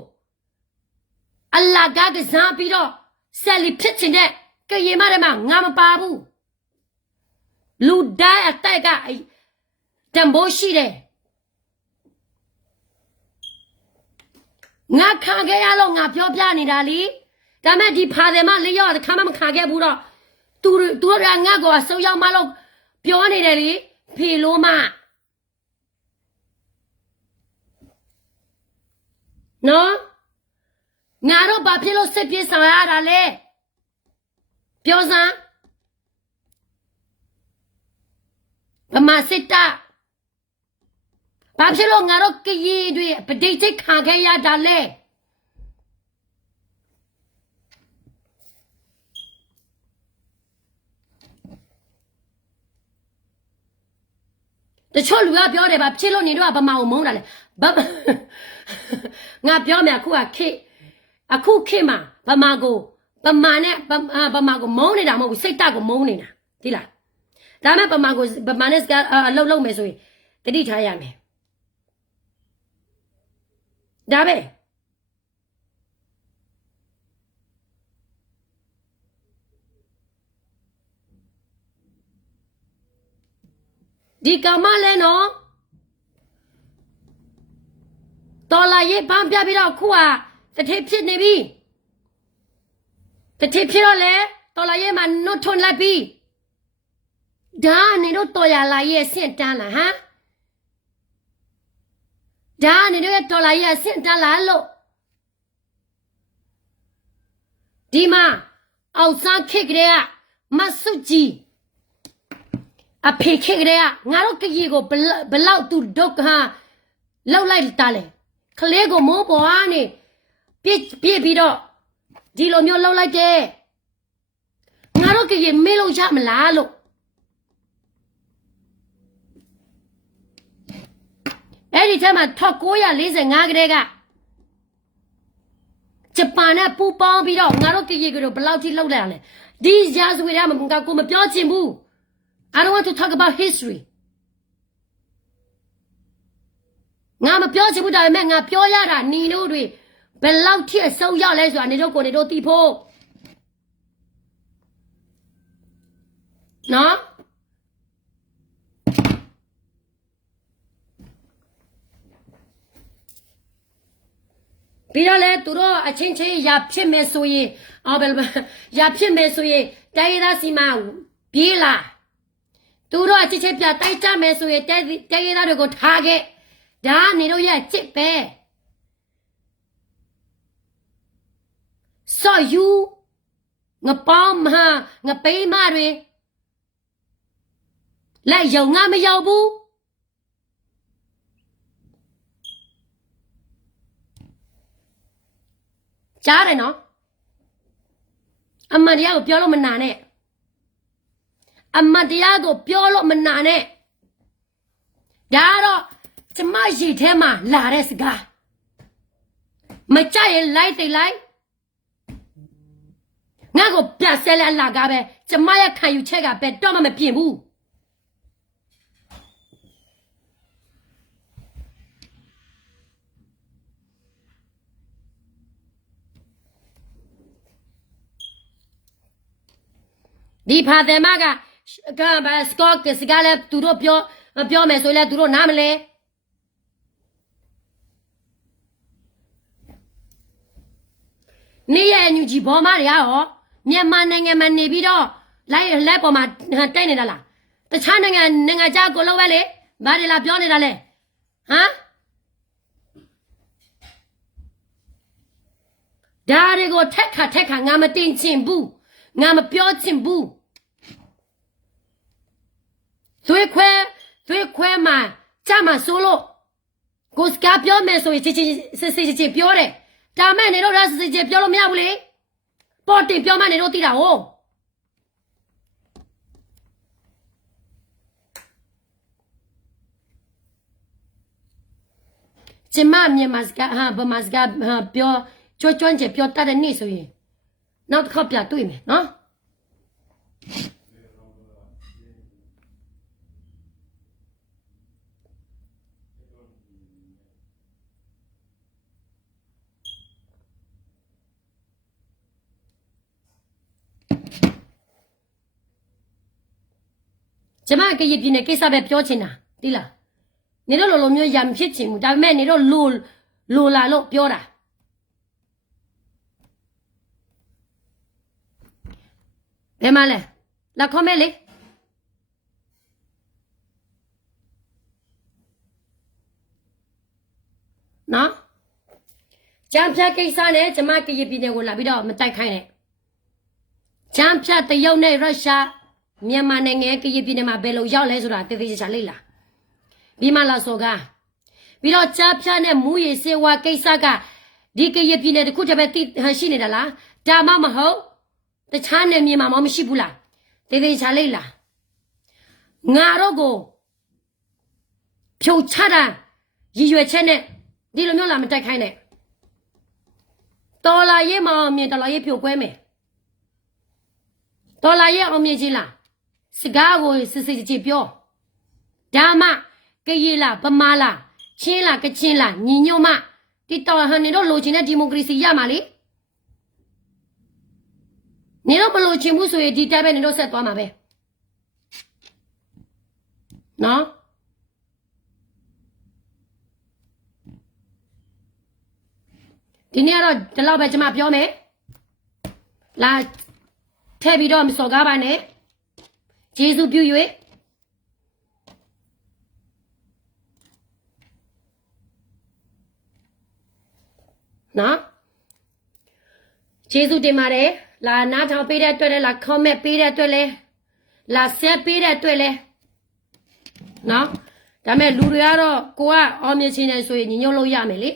အလကားကစားပြီးတော့ဆက်လီဖြစ်ချင်တဲ့ကရေမထဲမှာငါမပါဘူးလူတိုင်းအသက်ကတံပိုးရှိတယ်ငါခံခဲ့ရလို့ငါပြောပြနေတာလीဒါမဲ့ဒီဖာတယ်မ4 ယောက်ခါမှမခံခဲ့ဘူးတော့သူကငါ့ကိုအဆုံးရောက်မှလို့ပြောနေတယ်လीဖေလို့မနော်ငါတို့ဘာဖြစ်လို့စစ်ပြေးဆောင်ရတာလဲပြောစမ်းဗမာစစ်တပ်ဘာဖြစ်လို့ငါတို့ကကြီးတွေပဋိစိတ်ခံခဲ့ရတာလဲတချို့လူကပြောတယ်ဗာဖြစ်လို့နေတော့ဗမာကိုမုန်းတာလေငါပြောမယ်အခုခေတ်မှာဗမာနဲ့ဗမာကိုမုန်းနေတာမဟုတ်ဘူးစိတ်တကိုမုန်းနေတာဒီလားဒါမဲ့ဗမာနဲ့အလုပ်မယ်ဆိုရင်တတိထားရမယ်ဒါပဲဒီကမလဲနော်တော်လာရေးပန်းပြပြီးတော့ခုကတတိဖြစ်နေပြီတတိဖြစ်တော့လေတော်လာရေးမှာနှုတ်ထွန်းလိုက်ပြီဒါနေတော့တော်ရလာရဲ့ဆင့်တန်းလားဟမ်ဒါနေတော့တော်လာရဲ့ဆင့်တန်းလားလို့ဒီမှာအောင်စားခစ်ကလေးကမဆုကြီးအဖေခစ်ကလေးကငါတို့ကကြီးကိုဘလောက်သူဒုက္ခလောက်လိုက်တာလေကလေးကိုမိုးပေါ်ကနေပြစ်ပြီးတော့ဒီလိုမျိုးလောက်လိုက်တယ်ငါတို့ကကြီးမေးလို့ရမလားလို့အဲ့ဒီထဲမှာ1945ကလေးကဂျပန်နဲ့ပူပေါင်းပြီးတော့ငါတို့ကကြီးကိုဘယ်လောက်ထိလောက်လိုက်ရလဲဒီရာဇဝေရမှာကိုမပြောချင်ဘူး I don't want to talk about history ငါမပြောချင်ဘူးဒါပေမဲ့ငါပြောရတာညီတို့တွေဘယ်လောက်ထိအဆုံးရောက်လဲဆိုတာညီတို့ကိုညီတို့သိဖို့နော်ပြီးတော့လေသူတို့အချင်းချင်းရဖြစ်မယ်ဆိုရင်ဘယ်ရဖြစ်မယ်ဆိုရင်တိုင်းရသားစီမပြေးလာသူတို့အချင်းချင်းပြတိုက်ကြမယ်ဆိုရင်တိုင်းရသားတွေကိုထားခဲ့ဒါနေတို့ရဲ့ချစ်ပဲဆော့ယူငပေါင်းမငပိမတွေလက်ယုံငါမရောက်ဘူးကြားတယ်နော်အမတရားကိုပြောလို့မနာနဲ့အမတရားကိုပြောလို့မနာနဲ့ဒါတော့ကျမရည်ထဲမှာလာတဲ့စကားမကြိုက်ရင်လိုက်သိလိုက်ငါကိုပြဆဲလဲအလာကားပဲကျမရဲ့ခံယူချက်ကပဲတော့မှမပြင်ဘူး ဒီဖာတယ်မကဘာစကော့ကစကလည်းသူတို့ပြောမယ်ဆိုလဲသူတို့နားမလဲနေရညူကြီးဘောမတွေရောမြန်မာနိုင်ငံမှာနေပြီးတော့လိုက်လက်ပေါ်မှာတိုက်နေတာလားတခြားနိုင်ငံခြားကိုလောက်ပဲလေဘာတွေလာပြောနေတာလဲဟမ်ဒါတွေကိုထက်ခါငါမတင်ချင်ဘူးငါမပြောချင်ဘူးသွေးခွဲမှာကြမှာဆိုလို့ကိုစကားပြောမယ်ဆိုရင်ချစ်ပြောတယ်ဒါမဲ့နေတော့စစ်ပြောလို့မရဘူးလေပေါ်တင်ပြောမှနေတော့သိတာဟုတ်ကျမမြန်မာစကားဗမာစကားပြောကျွမ်းကျပြောတတ်တဲ့နေ့ဆိုရင်နောက်တစ်ခေါက်ပြတွေ့မယ်နော်ကျမကရပြင်းနဲ့ကိစ္စပဲပြောချင်တာတိလားနေတော့လိုမျိုးရံဖြစ်ချင်ဘူးဒါပေမဲ့နေတော့လိုလာလို့ပြောတာဘယ်မှာလဲလာခေါ်မဲလေနော်ကြမ်းဖြတ်ကိစ္စနဲ့ကျမကရပြင်းနဲ့ကိုလာပြီးတော့မတိုက်ခိုင်းနဲ့ကြမ်းဖြတ်တရုတ်နဲ့ရုရှားမြန်မာနိုင်ငံကရပြည်နယ်မှာဘယ်လိုရောက်လဲဆိုတာတည်တည်ချာချာလေ့လာပြီးမှလာစောကပြီးတော့ကြားဖြတ်နဲ့မူရည်စေဝါကိစ္စကဒီကရပြည်နယ်တခုတည်းပဲရှိနေတာလားဒါမှမဟုတ်တခြားနယ်မြေမှာမရှိဘူးလားတည်တည်ချာလေ့လာငါတို့ကိုဖြုံချတာရည်ရွယ်ချက်နဲ့ဒီလိုမျိုးလာမတိုက်ခိုင်းနဲ့တော်လာရေးမအောင်မြင်တော်လာရေးဖြိုကွဲမယ်တော်လာရေးအောင်မြင်ချင်းလားစကားကိုစစ်ကြည့်ပြောဒါမှကရေလားဗမာလားချင်းလားကချင်းလားညီညွတ်မှဒီတော်ဟန်နေတော့လိုချင်တဲ့ဒီမိုကရေစီရမှာလေနေတော့မလိုချင်ဘူးဆိုရင်ဒီတိုင်းပဲနေတော့ဆက်သွားမှာပဲနော်ဒီနေ့ကတော့ဒီလောက်ပဲကျွန်မပြောမယ်လာထည့်ပြီးတော့မစော်ကားပါနဲ့ကျေးဇူးပြု၍နော်ကျေးဇူးတင်ပါတယ်လာနားထောင်ပေးတဲ့အတွက်လည်းလာ comment ပေးတဲ့အတွက်လည်းလာ share ပေးတဲ့အတွက်လည်းနော်ဒါမဲ့လူတွေကတော့ကိုကအောင်မြင်ခြင်းနဲ့ဆိုရင်ညှို့လို့ရမယ်လေ